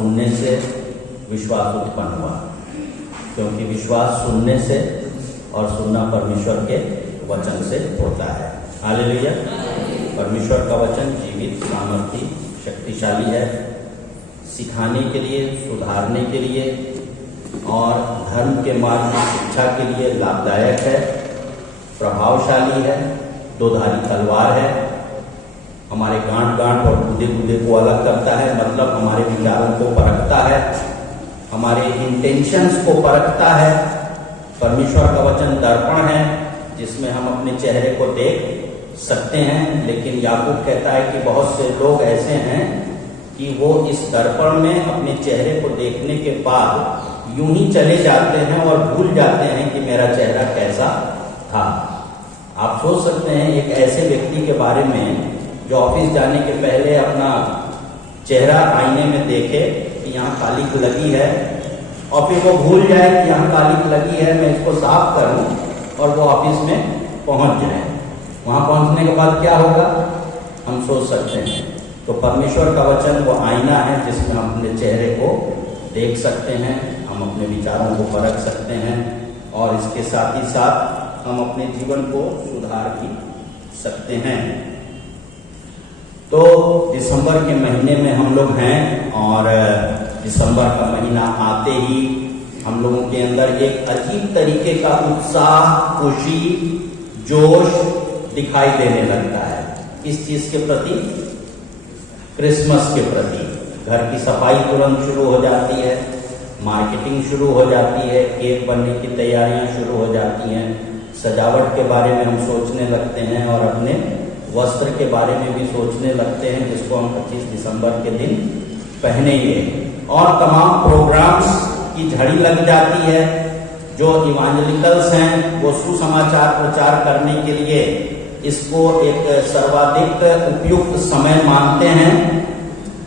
सुनने से विश्वास उत्पन्न हुआ, क्योंकि विश्वास सुनने से और सुनना परमेश्वर के वचन से होता है। हालेलुया। परमेश्वर का वचन जीवित, सामर्थी, शक्तिशाली है, सिखाने के लिए, सुधारने के लिए और धर्म के मार्ग की शिक्षा के लिए लाभदायक है, प्रभावशाली है, दोधारी तलवार है, हमारे गांठ और गुदे को अलग करता है, मतलब हमारे विचारों को परखता है, हमारे इंटेंशंस को परखता है। परमेश्वर का वचन दर्पण है जिसमें हम अपने चेहरे को देख सकते हैं, लेकिन याकूब कहता है कि बहुत से लोग ऐसे हैं कि वो इस दर्पण में अपने चेहरे को देखने के बाद यूं ही चले जाते हैं और भूल जाते हैं कि मेरा चेहरा कैसा था। आप सोच सकते हैं एक ऐसे व्यक्ति के बारे में जो ऑफिस जाने के पहले अपना चेहरा आईने में देखे कि यहाँ कालिक लगी है और फिर वो भूल जाए कि यहाँ कालिक लगी है, मैं इसको साफ करूं, और वो ऑफिस में पहुंच जाए। वहां पहुंचने के बाद क्या होगा हम सोच सकते हैं। तो परमेश्वर का वचन वो आईना है जिसमें हम अपने चेहरे को देख सकते हैं, हम अपने विचारों को परख सकते हैं और इसके साथ ही साथ हम अपने जीवन को सुधार भी सकते हैं। तो दिसंबर के महीने में हम लोग हैं और दिसंबर का महीना आते ही हम लोगों के अंदर एक अजीब तरीके का उत्साह, खुशी, जोश दिखाई देने लगता है। किस चीज के प्रति? क्रिसमस के प्रति। घर की सफाई तुरंत शुरू हो जाती है, मार्केटिंग शुरू हो जाती है, केक बनने की तैयारियां शुरू हो जाती हैं, सजावट के बारे में हम सोचने लगते हैं और अपने वस्त्र के बारे में भी सोचने लगते हैं जिसको हम 25 दिसंबर के दिन पहनेंगे, और तमाम प्रोग्राम्स की झड़ी लग जाती है। जो इवांजेलिकल्स हैं वो सुसमाचार प्रचार करने के लिए इसको एक सर्वाधिक उपयुक्त समय मानते हैं।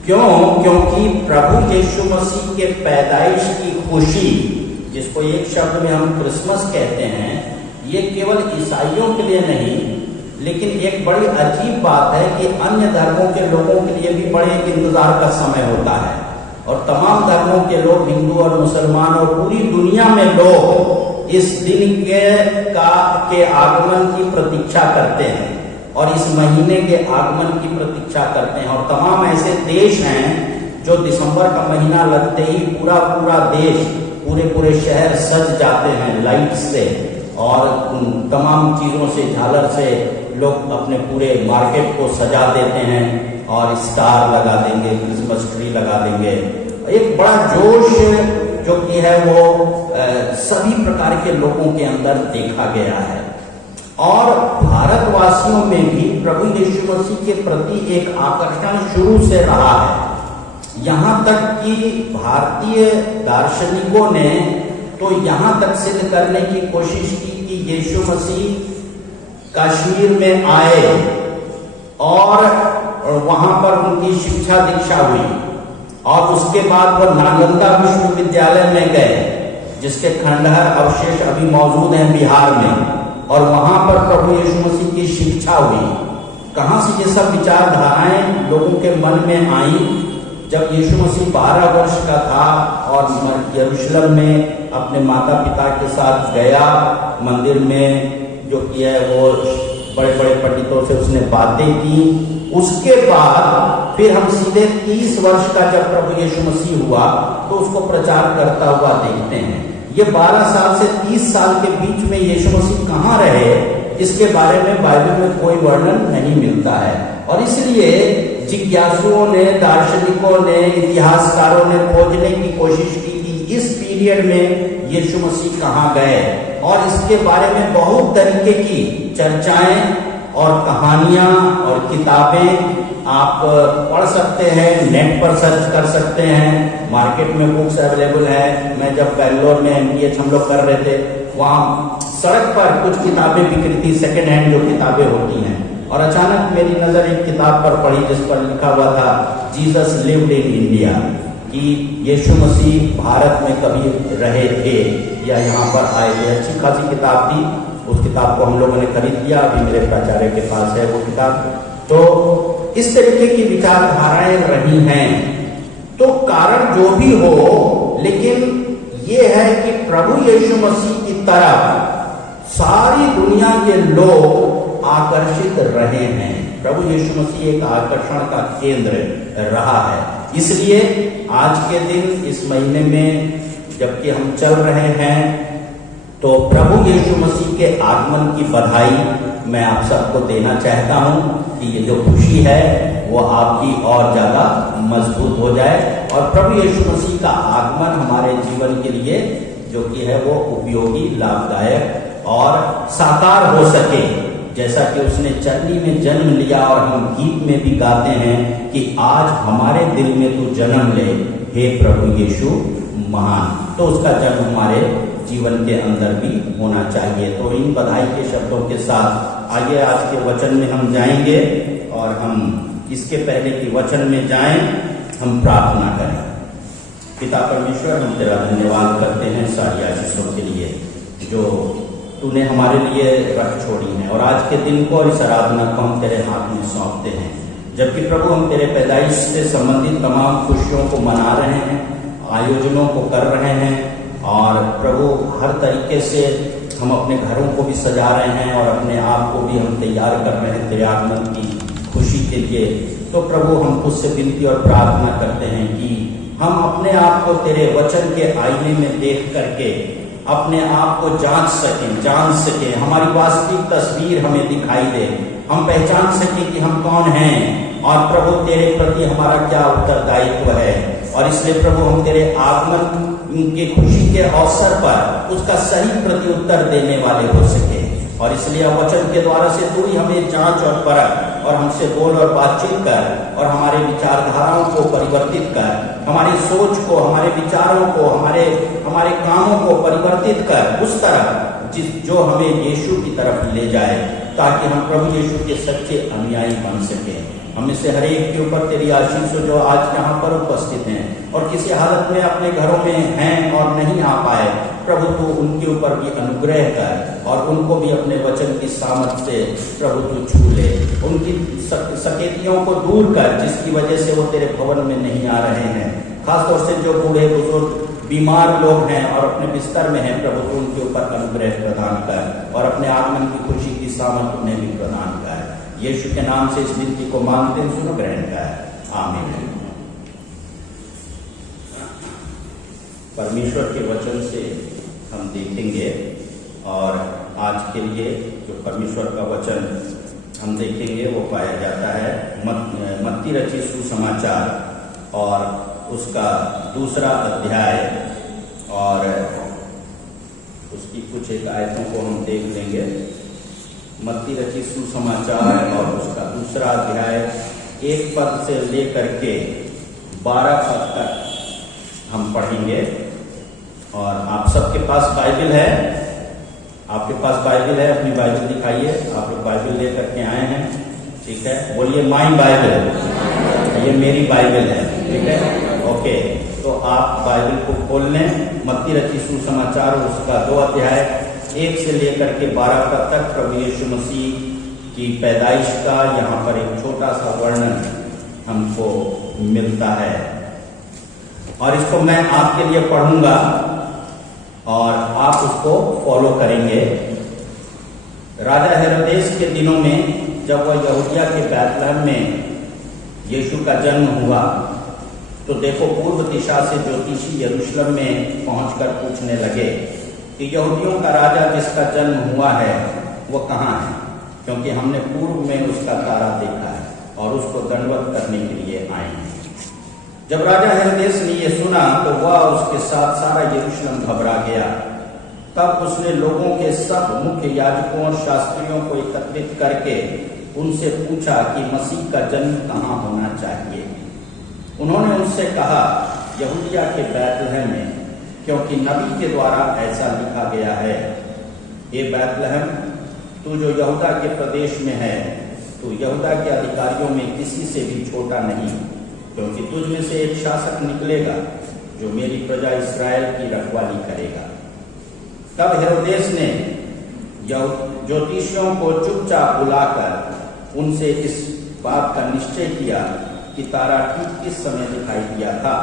क्यों? क्योंकि प्रभु यीशु मसीह के पैदाइश की खुशी, जिसको एक शब्द में हम क्रिसमस कहते हैं, ये केवल ईसाइयों के लिए नहीं, लेकिन एक बड़ी अजीब बात है कि अन्य धर्मों के लोगों के लिए भी बड़े इंतजार का समय होता है और तमाम धर्मों के लोग, हिंदू और मुसलमान और पूरी दुनिया में लोग इस दिन के आगमन की प्रतीक्षा करते हैं और इस महीने के आगमन की प्रतीक्षा करते हैं। और तमाम ऐसे देश हैं जो दिसंबर का महीना लगते ही पूरा देश, पूरे शहर सज जाते हैं लाइट से और तमाम चीजों से, झालर से लोग अपने पूरे मार्केट को सजा देते हैं और स्टार लगा देंगे, क्रिसमस ट्री लगा देंगे। एक बड़ा जोश जो कि है वो सभी प्रकार के लोगों के अंदर देखा गया है। और भारतवासियों में भी प्रभु यीशु मसीह के प्रति एक आकर्षण शुरू से रहा है। यहाँ तक कि भारतीय दार्शनिकों ने तो यहाँ तक सिद्ध करने की कोशिश की कि यीशु मसीह कश्मीर में आए और वहां पर उनकी शिक्षा दीक्षा हुई और उसके बाद वो नालंदा विश्वविद्यालय में गए, जिसके खंडहर अवशेष अभी मौजूद हैं बिहार में, और वहां पर प्रभु यीशु मसीह की शिक्षा हुई। कहां से ये सब विचारधाराएं लोगों के मन में आई? जब यीशु मसीह 12 वर्ष का था और यरूशलेम में अपने माता पिता के साथ गया मंदिर में, जो किया है वो बड़े पंडितों से उसने बातें की। उसके बाद फिर हम सीधे 30 वर्ष का जब प्रभु यीशु मसीह हुआ तो उसको प्रचार करता हुआ देखते हैं। ये 12 साल से 30 साल के बीच में यीशु मसीह कहाँ रहे, इसके बारे में बाइबल में कोई वर्णन नहीं मिलता है। और इसलिए जिज्ञासुओं ने, दार्शनिकों ने, इतिहासकारों ने खोजने की कोशिश की कि इस पीरियड में यीशु मसीह कहाँ गए, और इसके बारे में बहुत तरीके की चर्चाएं और कहानियां और किताबें आप पढ़ सकते हैं, नेट पर सर्च कर सकते हैं, मार्केट में बुक्स अवेलेबल है। मैं जब बेंगलोर में MPH हम लोग कर रहे थे, वहाँ सड़क पर कुछ किताबें बिक रही थी, सेकेंड हैंड जो किताबें होती हैं, और अचानक मेरी नजर एक किताब पर पड़ी जिस पर लिखा हुआ था जीसस लिव्ड इन इंडिया, कि यीशु मसीह भारत में कभी रहे थे या यहाँ पर आए थे। अच्छी खासी किताब थी, उस किताब को हम लोगों ने खरीद लिया, अभी मेरे प्राचार्य के पास है वो किताब। तो इस तरीके की विचारधाराएं रही हैं तो कारण जो भी हो, लेकिन ये है कि प्रभु यीशु मसीह की तरफ सारी दुनिया के लोग आकर्षित रहे हैं। प्रभु यीशु मसीह एक आकर्षण का केंद्र रहा है। इसलिए आज के दिन, इस महीने में जबकि हम चल रहे हैं, तो प्रभु यीशु मसीह के आगमन की बधाई मैं आप सबको देना चाहता हूं कि ये जो खुशी है वो आपकी और ज्यादा मजबूत हो जाए और प्रभु यीशु मसीह का आगमन हमारे जीवन के लिए जो कि है वो उपयोगी, लाभदायक और साकार हो सके। जैसा कि उसने चरनी में जन्म लिया और हम गीत में भी गाते हैं कि आज हमारे दिल में तू जन्म ले, हे प्रभु यीशु महान। तो उसका जन्म हमारे जीवन के अंदर भी होना चाहिए। तो इन बधाई के शब्दों के साथ आइए आज के वचन में हम जाएंगे और हम इसके पहले कि वचन में जाएं, हम प्रार्थना करें। पिता परमेश्वर, हम तेरा धन्यवाद करते हैं सारी आशीषों के लिए जो तूने हमारे लिए रख छोड़ी हैं, और आज के दिन को और इस आराधना को हम तेरे हाथ में सौंपते हैं। जबकि प्रभु हम तेरे पैदाइश से संबंधित तमाम खुशियों को मना रहे हैं, आयोजनों को कर रहे हैं, और प्रभु हर तरीके से हम अपने घरों को भी सजा रहे हैं और अपने आप को भी हम तैयार कर रहे हैं तेरे आगमन की खुशी के लिए। तो प्रभु हम तुझसे विनती और प्रार्थना करते हैं कि हम अपने आप को तेरे वचन के आईने में देख करके अपने आप को जान सकें, हमारी वास्तविक तस्वीर हमें दिखाई दे, हम पहचान सकें कि हम कौन हैं और प्रभु तेरे प्रति हमारा क्या उत्तरदायित्व है। और इसलिए प्रभु हम तेरे आगमन की खुशी के अवसर पर उसका सही प्रत्युत्तर देने वाले हो सके। और इसलिए वचन के द्वारा से तू ही हमें जांच और परख और हमसे बोल और बातचीत कर और हमारे विचारधाराओं को परिवर्तित कर, हमारी सोच को, हमारे विचारों को, हमारे कामों को परिवर्तित कर उस तरफ जो हमें यीशु की तरफ ले जाए, ताकि हम प्रभु यीशु के सच्चे अनुयायी बन सके। हमें से हर एक के ऊपर तेरी आशीष जो आज यहाँ पर उपस्थित हैं और किसी हालत में अपने घरों में हैं और नहीं आ पाए, प्रभु तू उनके ऊपर भी अनुग्रह कर और उनको भी अपने वचन की सामर्थ से प्रभु तू छू ले, उनकी सकेतियों को दूर कर जिसकी वजह से वो तेरे भवन में नहीं आ रहे हैं। खासतौर से जो बूढ़े बुजुर्ग बीमार लोग हैं और अपने बिस्तर में हैं, प्रभु तू उनके ऊपर अनुग्रह प्रदान कर और अपने आगमन की खुशी की सामर्थ उन्हें भी प्रदान कर। यीशु के नाम से इस विनती को मांगते हैं, सुनो ग्रहण कर, आमीन। परमेश्वर के वचन से हम देखेंगे और आज के लिए जो परमेश्वर का वचन हम देखेंगे वो पाया जाता है मत्ती रची सुसमाचार और उसका 2 अध्याय और उसकी कुछ एक आयतों को हम देख लेंगे। मत्ती रची सुसमाचार और उसका 2 अध्याय 1 पद से लेकर के 12 पद तक हम पढ़ेंगे। और आप सबके पास बाइबल है, आपके पास बाइबल है, अपनी बाइबल दिखाइए। आप लोग बाइबल लेकर के आए हैं, ठीक है? बोलिए माई बाइबल, ये मेरी बाइबल है, ठीक है? ओके, तो आप बाइबल को खोल लें। मत्ती रची सुसमाचार उसका 2 अध्याय 1 से लेकर के 12 पद तक प्रभु यीशु मसीह की पैदाइश का यहाँ पर एक छोटा सा वर्णन हमको मिलता है और इसको मैं आपके लिए पढ़ूंगा और आप उसको फॉलो करेंगे। राजा हेरोदेस के दिनों में जब वह यहूदिया के बैतलहम में यीशु का जन्म हुआ, तो देखो पूर्व दिशा से ज्योतिषी यरूशलेम में पहुंचकर पूछने लगे कि यहूदियों का राजा जिसका जन्म हुआ है वो कहाँ है, क्योंकि हमने पूर्व में उसका तारा देखा है और उसको दंडवत करने के लिए आए हैं। जब राजा हेरोदेस ने ये सुना तो वह उसके साथ सारा यरूशलेम घबरा गया। तब उसने लोगों के सब मुख्य याजकों और शास्त्रियों को एकत्रित करके उनसे पूछा कि मसीह का जन्म कहाँ होना चाहिए। उन्होंने उनसे कहा, यहूदिया के बैतलहम में, क्योंकि नबी के द्वारा ऐसा लिखा गया है, ये बैतलहम तू जो यहूदा के प्रदेश में है, तू यहूदा के अधिकारियों में किसी से भी छोटा नहीं, क्योंकि तुझ में से एक शासक निकलेगा जो मेरी प्रजा इस्राएल की रखवाली करेगा। तब हेरोदेस ने ज्योतिषियों को चुपचाप बुलाकर उनसे इस बात का निश्चय किया कि तारा ठीक किस समय दिखाई दिया था,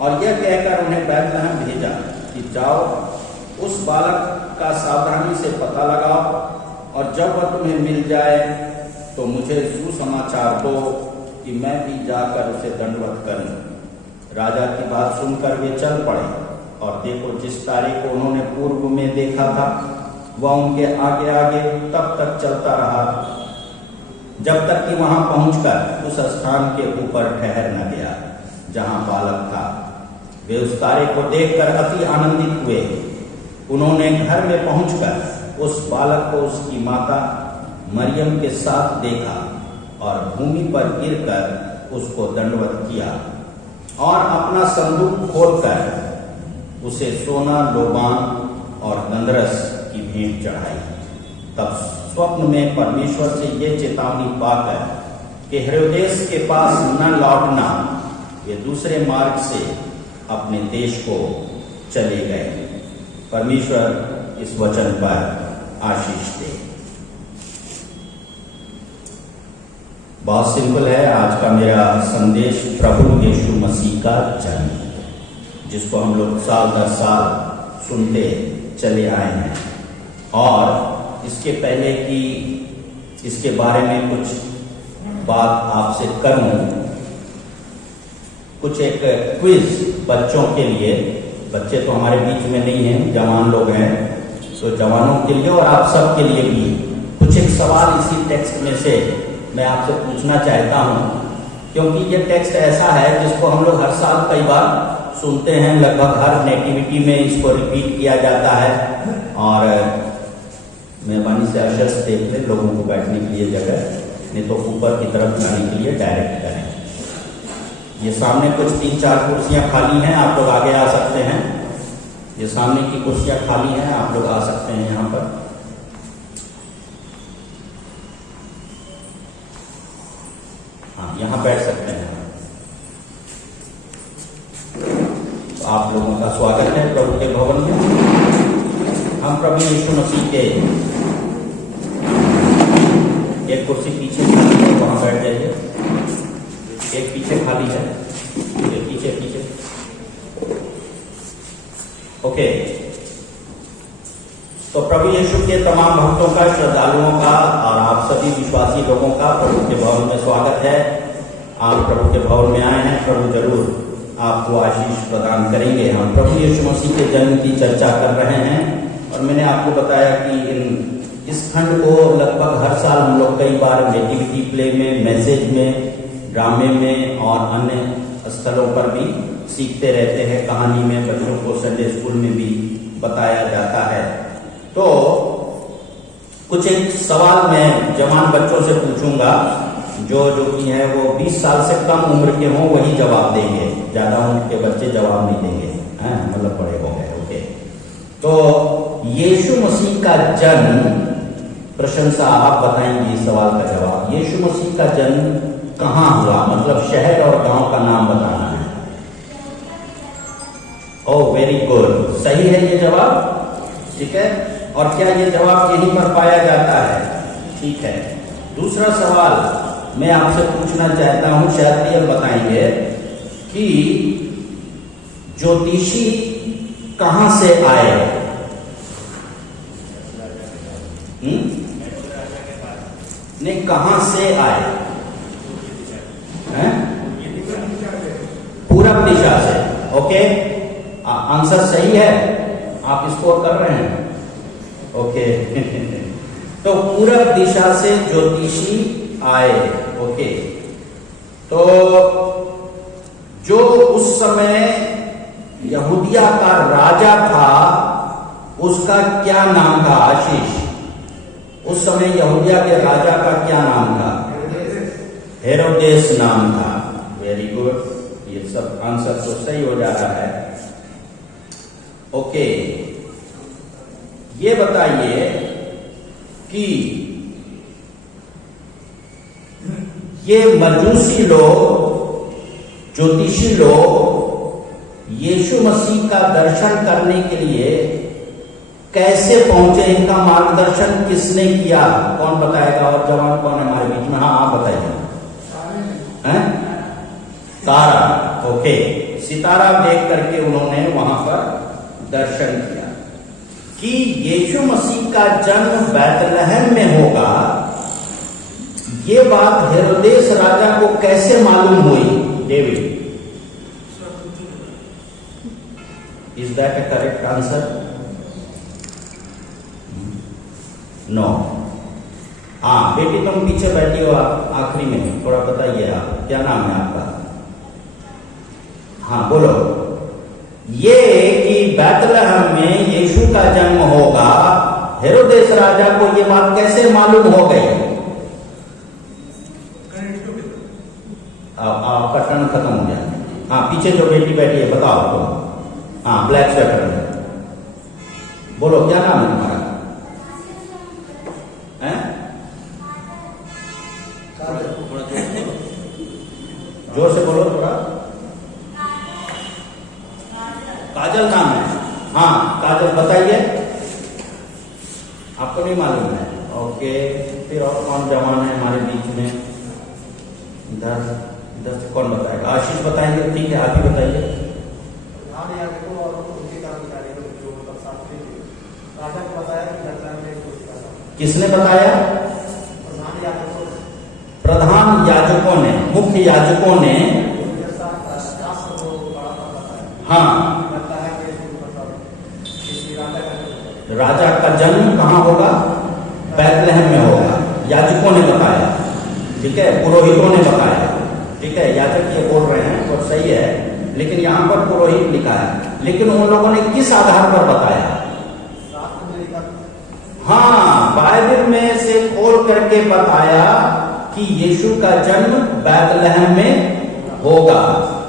और यह कहकर उन्हें बैतलहम भेजा कि जाओ उस बालक का सावधानी से पता लगाओ, और जब वह तुम्हें मिल जाए तो मुझे सुसमाचार दो कि मैं भी जाकर उसे दंडवत करूं। राजा की बात सुनकर वे चल पड़े, और देखो जिस तारे को उन्होंने पूर्व में देखा था वह उनके आगे आगे तब तक चलता रहा जब तक कि वहां पहुंचकर उस स्थान के ऊपर ठहर न गया जहां बालक था। वे उस तारे को देखकर अति आनंदित हुए। उन्होंने घर में पहुंचकर उस बालक को उसकी माता मरियम के साथ देखा और भूमि पर गिरकर उसको दंडवत किया, और अपना संदूक खोलकर उसे सोना, लोबान और गंधरस की भेंट चढ़ाई। तब स्वप्न में परमेश्वर से ये चेतावनी पाकर कि हेरोदेस के पास न लौटना, वे दूसरे मार्ग से अपने देश को चले गए। परमेश्वर इस वचन पर आशीष दे। बहुत सिंपल है आज का मेरा संदेश, प्रभु यीशु मसीह का जन्म, जिसको हम लोग साल दर साल सुनते चले आए हैं। और इसके पहले कि इसके बारे में कुछ बात आपसे करूं, कुछ एक क्विज बच्चों के लिए, बच्चे तो हमारे बीच में नहीं हैं, जवान लोग हैं, तो जवानों के लिए और आप सब के लिए भी कुछ एक सवाल इसी टेक्स्ट में से मैं आपसे पूछना चाहता हूं, क्योंकि ये टेक्स्ट ऐसा है जिसको हम लोग हर साल कई बार सुनते हैं, लगभग हर नेटिविटी में इसको रिपीट किया जाता है। और मेहरबानी से अशर्स देख ले लोगों को बैठने के लिए जगह, नहीं तो ऊपर की तरफ जाने के लिए डायरेक्ट करें। ये सामने कुछ 3-4 कुर्सियां खाली हैं, आप लोग आगे आ सकते हैं। ये सामने की कुर्सियां खाली हैं, आप लोग आ सकते हैं यहाँ पर। हाँ, यहाँ बैठ सकते हैं। तो आप लोगों का स्वागत है प्रभु के भवन में। हम प्रभु यीशु मसीह के, एक कुर्सी पीछे खाली है, वहां बैठ जाइए। एक पीछे खाली है, पीछे। ओके, तो प्रभु यीशु के तमाम भक्तों का, श्रद्धालुओं का और आप सभी विश्वासी लोगों का प्रभु के भवन में स्वागत है। आप प्रभु के भवन में आए हैं, प्रभु जरूर आपको आशीष प्रदान करेंगे। हम प्रभु यीशु मसीह के जन्म की चर्चा कर रहे हैं, और मैंने आपको बताया कि इस खंड को लगभग हर साल हम लोग कई बार नेटिविटी प्ले में, मैसेज में, ड्रामे में और अन्य स्थलों पर भी सीखते रहते हैं। कहानी में बच्चों को संडे स्कूल में भी बताया जाता है। तो कुछ एक सवाल मैं जवान बच्चों से पूछूंगा, जो कि है वो 20 साल से कम उम्र के हों वही जवाब देंगे, ज्यादा उम्र के बच्चे जवाब नहीं देंगे, मतलब बड़े हो गए। ओके, तो यीशु मसीह का जन्म, प्रशंसा आप बताएंगे इस सवाल का जवाब। यीशु मसीह का जन्म कहाँ हुआ, मतलब शहर और गांव का नाम बताना है। ओह वेरी गुड, सही है ये जवाब, ठीक है। और क्या ये जवाब यहीं पर पाया जाता है? ठीक है। दूसरा सवाल मैं आपसे पूछना चाहता हूं, शायद ये बताएंगे कि ज्योतिषी कहां से आए? नहीं, कहां से आए? पूरब दिशा से। ओके, आंसर सही है, आप स्कोर कर रहे हैं। ओके तो पूरब दिशा से ज्योतिषी आए। ओके, तो जो उस समय यहूदिया का राजा था उसका क्या नाम था? आशीष, उस समय यहूदिया के राजा का क्या नाम था? हेरोदेस नाम था। वेरी गुड, ये सब आंसर तो सही हो जा रहा है। ओके, ये बताइए कि ये मजूसी लोग, ज्योतिषी लोग यीशु मसीह का दर्शन करने के लिए कैसे पहुंचे? इनका मार्गदर्शन किसने किया? कौन बताएगा? और जवान कौन है हमारे बीच में? हाँ, आप बताइए। हैं? तारा, ओके, सितारा देख करके उन्होंने वहां पर दर्शन किया कि यीशु मसीह का जन्म बैतलहम में होगा। ये बात हेरोदेस राजा को कैसे मालूम हुई? David, is that a correct answer? No. हाँ बेटी, तुम पीछे बैठी हो, आप आखिरी में थोड़ा बताइए, आप क्या नाम है आपका? हाँ बोलो। ये कि बैतलहम में यीशु का जन्म होगा, हेरोदेस राजा को ये बात कैसे मालूम हो गई? आपका टर्न खत्म हो गया। हाँ पीछे जो बेटी बैठी है बताओ तुम। हाँ ब्लैक स्वेटर में, बोलो क्या नाम है तुम्हारा? हैं? जोर से बोलो थोड़ा। काजल नाम है। हाँ काजल, बताइए। आपको नहीं मालूम है? ओके, फिर और कौन जवान है हमारे बीच में? इधर इधर से कौन बताएगा? आशीष बताएंगे, ठीक है आप ही बताइए। किसने बताया? प्रधान याजकों ने, मुख्य याजकों ने। हाँ, राजा का जन्म कहाँ होगा? बैतलहम में होगा, याजकों ने बताया, ठीक है, पुरोहितों ने बताया, ठीक है। याजक ये बोल रहे हैं और सही है, लेकिन यहाँ पर पुरोहित लिखा है। लेकिन उन लोगों ने किस आधार पर बताया? हाँ, बाइबल में से खोल करके बताया कि यीशु का जन्म बैतलहम में होगा।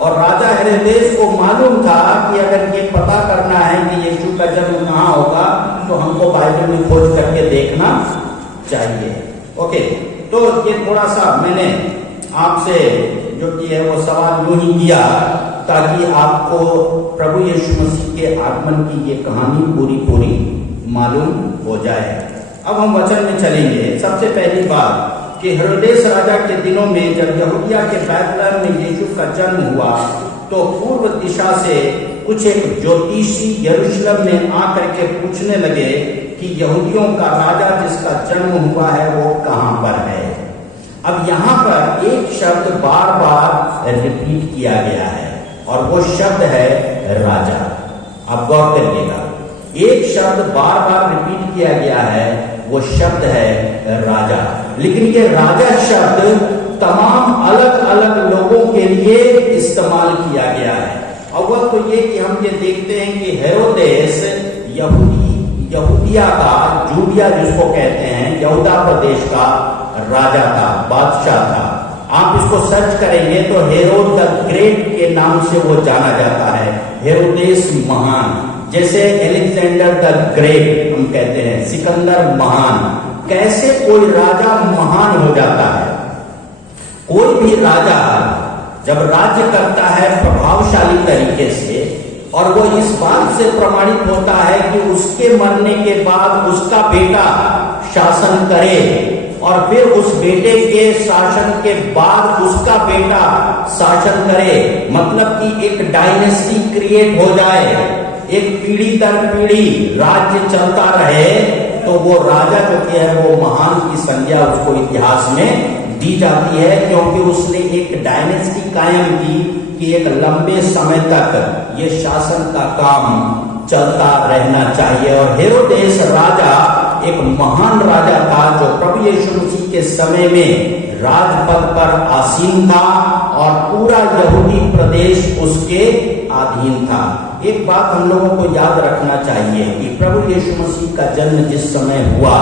और राजा हेरोदेस को मालूम था कि अगर ये पता करना है कि यीशु का जन्म कहाँ होगा तो हमको बाइबल में खोज करके देखना चाहिए। ओके, तो ये थोड़ा सा मैंने आपसे जो कि है वो सवाल यूं ही किया ताकि आपको प्रभु यीशु मसीह के आगमन की ये कहानी पूरी पूरी मालूम हो जाए। अब हम वचन में चलेंगे। सबसे पहली बात कि हेरोदेस राजा के दिनों में जब यहूदिया के बैतलहम में यीशु का जन्म हुआ तो पूर्व दिशा से कुछ एक ज्योतिषी यरूशलेम में आकर के पूछने लगे कि यहूदियों का राजा जिसका जन्म हुआ है वो कहां पर है। अब यहाँ पर एक शब्द बार बार रिपीट किया गया है और वो शब्द है राजा। आप गौर करिएगा, एक शब्द बार बार रिपीट किया गया है, वो शब्द है राजा। लेकिन ये राजा शब्द तमाम अलग अलग लोगों के लिए इस्तेमाल किया गया है। अव्वल तो ये कि हम ये देखते हैं कि हेरोदेस यहूदिया का, जूडिया जिसको कहते हैं, यहूदा प्रदेश का राजा था, बादशाह था। आप इसको सर्च करेंगे तो हेरोद द ग्रेट के नाम से वो जाना जाता है, हेरोदेस महान। जैसे एलेक्जेंडर द ग्रेट हम कहते हैं, सिकंदर महान। कैसे कोई राजा महान हो जाता है? कोई भी राजा जब राज्य करता है प्रभावशाली तरीके से और वो इस बात से प्रमाणित होता है कि उसके मरने के बाद उसका बेटा शासन करे और फिर उस बेटे के शासन के बाद उसका बेटा शासन करे, मतलब कि एक डायनेस्टी क्रिएट हो जाए, एक पीढ़ी दर पीढ़ी राज्य चलता रहे, तो वो राजा जो कि है वो महान की संज्ञा उसको इतिहास में दी जाती है, क्योंकि उसने एक डायनेस्टी कायम की कि एक लंबे समय तक ये शासन का काम चलता रहना चाहिए। और हेरोदेस राजा एक महान राजा था जो प्रभु यीशु मसीह के समय में राजपद पर आसीन था और पूरा यहूदी प्रदेश उसके अधीन था। एक बात हम लोगों को याद रखना चाहिए कि प्रभु यीशु मसीह का जन्म जिस समय हुआ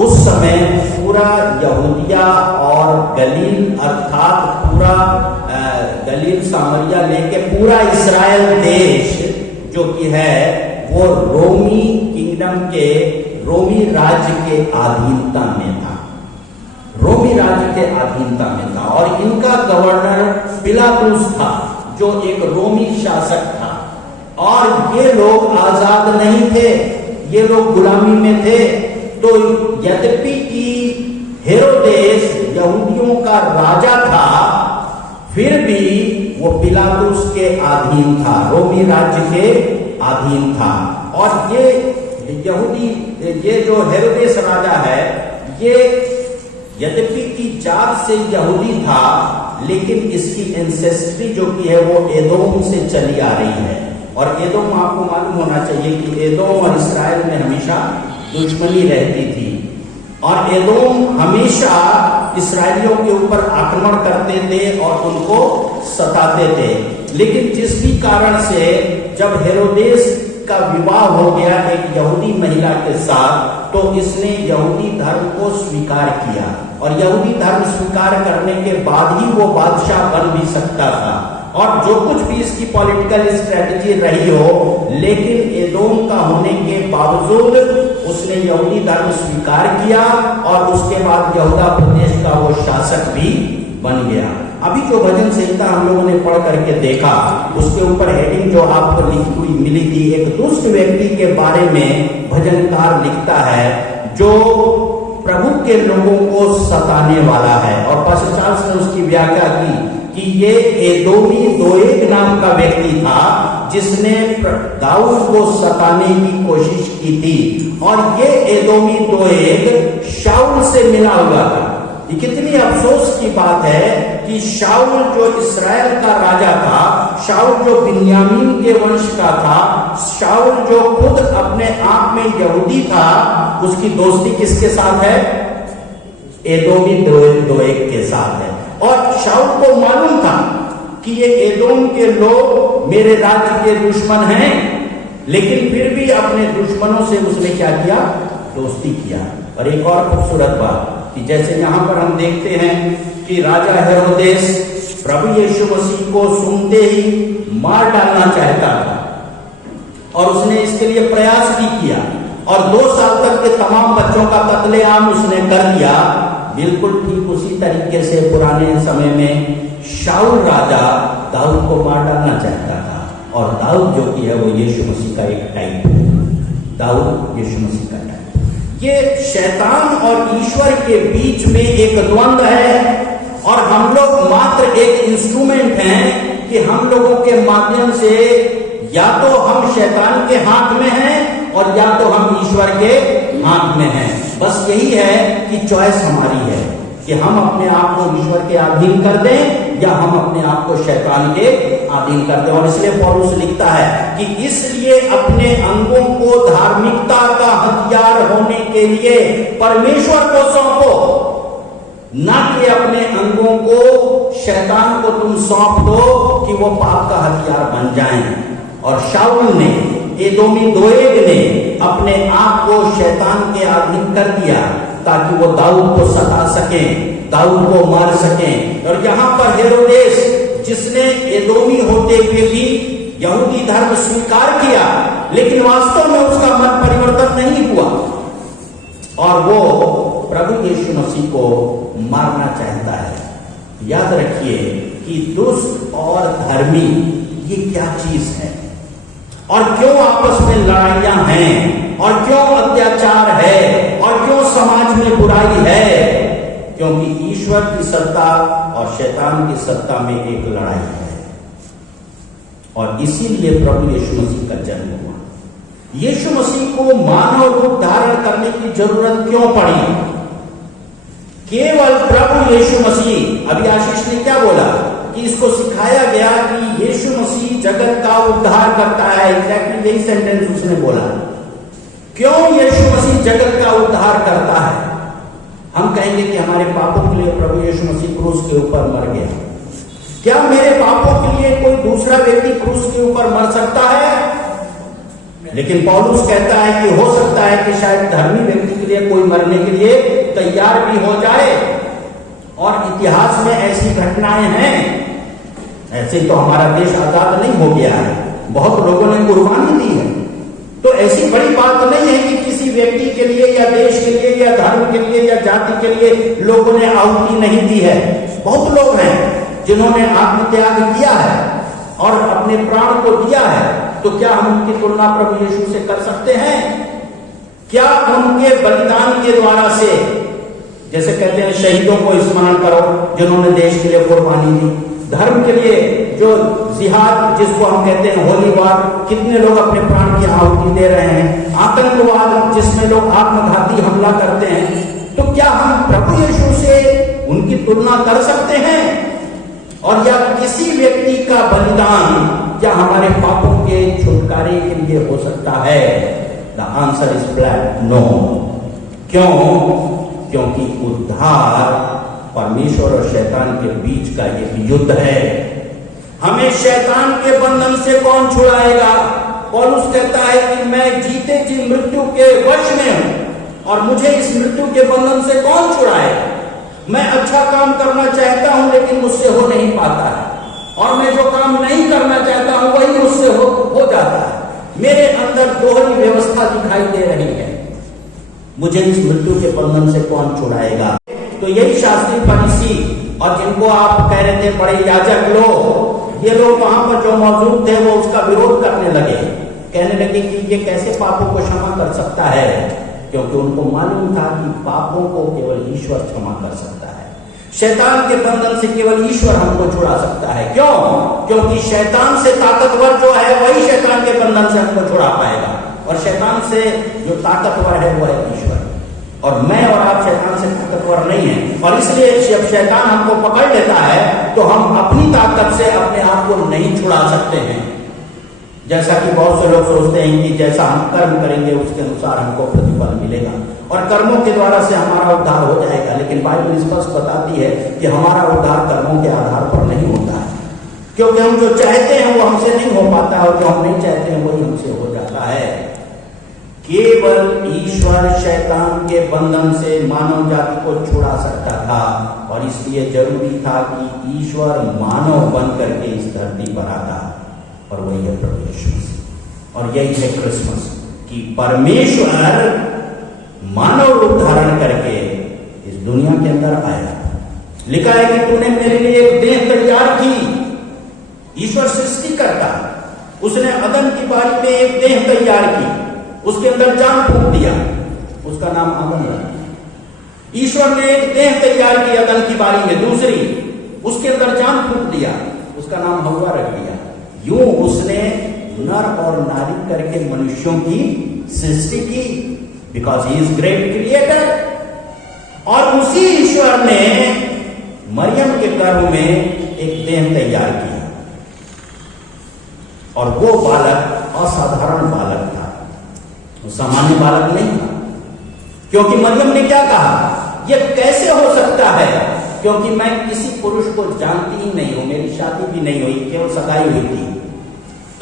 उस समय पूरा यहूदिया और गलील अर्थात पूरा गलील सामरिया लेके पूरा इस्राएल देश जो कि है वो रोमी किंगडम के, रोमी राज्य के अधीनता में था, रोमी राज्य के अधीनता में था। और इनका गवर्नर पिलातुस था जो एक रोमी शासक था। और ये लोग आजाद नहीं थे, ये लोग गुलामी में थे। तो यद्यपि कि हेरोदेस यहूदियों का राजा था, फिर भी वो पिलातुस के अधीन था, रोमी राज्य के अधीन था। और ये यहूदी, ये जो हेरोदेस राजा है, ये यद्यपि की जात से यहूदी था, लेकिन इसकी एंसेस्ट्री जो की है वो एदोम से चली आ रही है। और एदोम, आपको मालूम होना चाहिए कि एदोम और इस्राएल में हमेशा दुश्मनी रहती थी, और एदोम हमेशा इस्राएलियों के ऊपर आक्रमण करते थे और उनको सताते थे। लेकिन जिस भी कारण से जब हेरोदेस का विवाह हो गया एक यहूदी महिला के साथ, तो इसने यहूदी धर्म को स्वीकार किया, और यहूदी धर्म स्वीकार करने के बाद ही वो बादशाह बन भी सकता था। और जो कुछ भी इसकी पॉलिटिकल स्ट्रेटजी रही हो, लेकिन एदोम का होने के बावजूद उसने यहूदी धर्म स्वीकार किया, और उसके बाद यहूदा प्रदेश का वो शासक भी बन गया। अभी जो भजन संहिता हम लोगों ने पढ़ करके देखा, उसके ऊपर हेडिंग जो आपको लिखी हुई मिली थी, एक दुष्ट व्यक्ति के बारे में भजनकार लिखता है जो प्रभु के लोगों को सताने वाला है। और पास्टर चार्ल्स ने उसकी व्याख्या की कि ये एदोमी दोएग नाम का व्यक्ति था, जिसने दाऊद को सताने की कोशिश की थी। और ये एदोमी दोएग शाऊल से मिला हुआ था। ये कितनी अफसोस की बात है कि शाऊल जो इस्राएल का राजा था, शाऊल जो बिन्यामीन के वंश का था, शाऊल जो खुद अपने आप में यहूदी था, उसकी दोस्ती किसके साथ है? एदोमी दोएग के साथ है। और शाऊल को मालूम था कि ये एदोम के लोग मेरे राज्य के दुश्मन हैं, लेकिन फिर भी अपने दुश्मनों से उसने क्या किया? दोस्ती किया। और एक और खूबसूरत बात कि जैसे यहां पर हम देखते हैं कि राजा हेरोदेस प्रभु यीशु मसीह को सुनते ही मार डालना चाहता था, और उसने इसके लिए प्रयास भी किया, और 2 साल तक के तमाम बच्चों का कत्लेआम उसने कर दिया। बिल्कुल ठीक उसी तरीके से पुराने समय में शाऊल राजा दाऊद को मार डालना चाहता था, और दाऊद जो कि है वो यीशु मसीह का एक टाइप है। दाऊद यीशु मसीह का टाइप। ये शैतान और ईश्वर के बीच में एक द्वंद्व है, और हम लोग मात्र एक इंस्ट्रूमेंट हैं कि हम लोगों के माध्यम से या तो हम शैतान के हाथ में हैं, और या तो हम ईश्वर के हाथ में हैं। बस यही है कि चॉइस हमारी है कि हम अपने आप को ईश्वर के अधीन कर दें, या हम अपने आप को शैतान के अधीन कर दें। और इसलिए पौलुस लिखता है कि इसलिए अपने अंगों को धार्मिकता का हथियार होने के लिए परमेश्वर को सौंपो, ना कि अपने अंगों को शैतान को तुम सौंप दो कि वो पाप का हथियार बन जाएं। और शाऊल ने, एदोमी दोएग ने अपने आप को शैतान के अधीन कर दिया ताकि वो दाऊद को सता सके, दाऊद को मार सके। और यहाँ पर हेरोदेस, जिसने एदोमी होते हुए भी यहूदी धर्म स्वीकार किया, लेकिन वास्तव में उसका मन परिवर्तन नहीं हुआ, और वो प्रभु यीशु मसीह को मारना चाहता है। याद रखिए कि दुष्ट और धर्मी ये क्या चीज है, और क्यों आपस में लड़ाइयां हैं, और क्यों अत्याचार है, और क्यों समाज में बुराई है? क्योंकि ईश्वर की सत्ता और शैतान की सत्ता में एक लड़ाई है। और इसीलिए प्रभु यीशु मसीह का जन्म हुआ। यीशु मसीह को मानव रूप धारण करने की जरूरत क्यों पड़ी? केवल प्रभु यीशु मसीह, अभी आशीष ने क्या बोला कि इसको सिखाया गया कि यीशु मसीह जगत का उद्धार करता है। एग्जैक्टली यही सेंटेंस उसने बोला। क्यों यीशु मसीह जगत का उद्धार करता है? हम कहेंगे कि हमारे पापों के लिए प्रभु यीशु मसीह क्रूस के ऊपर मर गया। क्या मेरे पापों के लिए कोई दूसरा व्यक्ति क्रूस के ऊपर मर सकता है? लेकिन पौलुस कहता है कि हो सकता है कि शायद धर्मी व्यक्ति के लिए कोई मरने के लिए तैयार भी हो जाए। और इतिहास में ऐसी घटनाएं हैं। ऐसे तो हमारा देश आजाद नहीं हो गया है, बहुत लोगों ने कुर्बानी दी है। तो ऐसी बड़ी बात नहीं है कि किसी व्यक्ति के लिए या देश के लिए या धर्म के लिए या जाति के लिए लोगों ने आहुति नहीं दी है। बहुत लोग हैं जिन्होंने आत्मत्याग किया है और अपने प्राण को दिया है। तो क्या हम उनकी तुलना प्रभु यीशु से कर सकते हैं? क्या उनके बलिदान के द्वारा से, जैसे कहते हैं शहीदों को स्मरण करो जिन्होंने देश के लिए कुर्बानी दी, धर्म के लिए जो जिहाद जिसको हम कहते हैं होली वार, कितने लोग अपने प्राण की आहुति दे रहे हैं, आतंकवाद जिसमें लोग आत्मघाती हमला करते हैं, तो क्या हम प्रभु यीशु से उनकी तुलना कर सकते हैं? और या किसी व्यक्ति का बलिदान क्या हमारे पापों के छुटकारे के लिए हो सकता है? The answer is flat no. क्यों? क्योंकि उद्धार परमेश्वर और शैतान के बीच का एक युद्ध है। हमें शैतान के बंधन से कौन छुड़ाएगा? पौलुस कहता है कि मैं जीते जी मृत्यु के वश में हूं और मुझे इस मृत्यु के बंधन से कौन छुड़ाएगा? मैं अच्छा काम करना चाहता हूं लेकिन मुझसे हो नहीं पाता है, और मैं जो काम नहीं करना चाहता हूं वही मुझसे हो जाता है। मेरे अंदर दोहरी व्यवस्था दिखाई दे रही है। मुझे इस मृत्यु के बंधन से कौन छुड़ाएगा? तो यही शास्त्री फरीसी और जिनको आप कह रहे थे बड़े याजक लोग, ये लोग वहां पर जो मौजूद थे वो उसका विरोध करने लगे, कहने लगे कि ये कैसे पापों को क्षमा कर सकता है, क्योंकि उनको मालूम था कि पापों को केवल ईश्वर क्षमा कर सकता है। शैतान के बंधन से केवल ईश्वर हमको छुड़ा सकता है। क्यों? क्योंकि शैतान से ताकतवर जो है वही शैतान के बंधन से हमको छुड़ा पाएगा, और शैतान से जो ताकतवर है वो है ईश्वर। और मैं और आप शैतान से ताकतवर नहीं है, और इसलिए जब शैतान हमको पकड़ लेता है तो हम अपनी ताकत से अपने आप को नहीं छुड़ा सकते हैं। जैसा कि बहुत से लोग सोचते हैं कि जैसा हम कर्म करेंगे उसके अनुसार हमको प्रतिफल मिलेगा और कर्मों के द्वारा से हमारा उद्धार हो जाएगा। लेकिन बाइबल स्पष्ट बताती है कि हमारा उद्धार कर्मों के आधार पर नहीं होता है, क्योंकि हम जो चाहते हैं वो हमसे नहीं हो पाता है, और जो हम नहीं चाहते हैं वही हमसे हो जाता है। केवल ईश्वर शैतान के बंधन से मानव जाति को छुड़ा सकता था, और इसलिए जरूरी था कि ईश्वर मानव बन करके इस धरती पर आता, और वही है प्रभु यीशु मसीह। और यही है क्रिसमस, कि परमेश्वर मानव रूप धारण करके इस दुनिया के अंदर आया। लिखा है कि तूने मेरे लिए एक देह तैयार की। ईश्वर सृष्टि करता, उसने अदन की बारी में एक देह तैयार की, उसके अंदर जान फूंक दिया, उसका नाम आदम रखा। ईश्वर ने एक देह तैयार की अदन की बारी में, दूसरी उसके अंदर जान फूंक दिया, उसका नाम हव्वा रख दिया। यूं उसने नर और नारी करके मनुष्यों की सृष्टि की, because he is great creator. और उसी ईश्वर ने मरियम के गर्भ में एक देह तैयार किया, और वो बालक असाधारण बालक था, वो सामान्य बालक नहीं था। क्योंकि मरियम ने क्या कहा, ये कैसे हो सकता है, क्योंकि मैं किसी पुरुष को जानती ही नहीं हूं, मेरी शादी भी नहीं हुई, केवल सगाई हुई थी,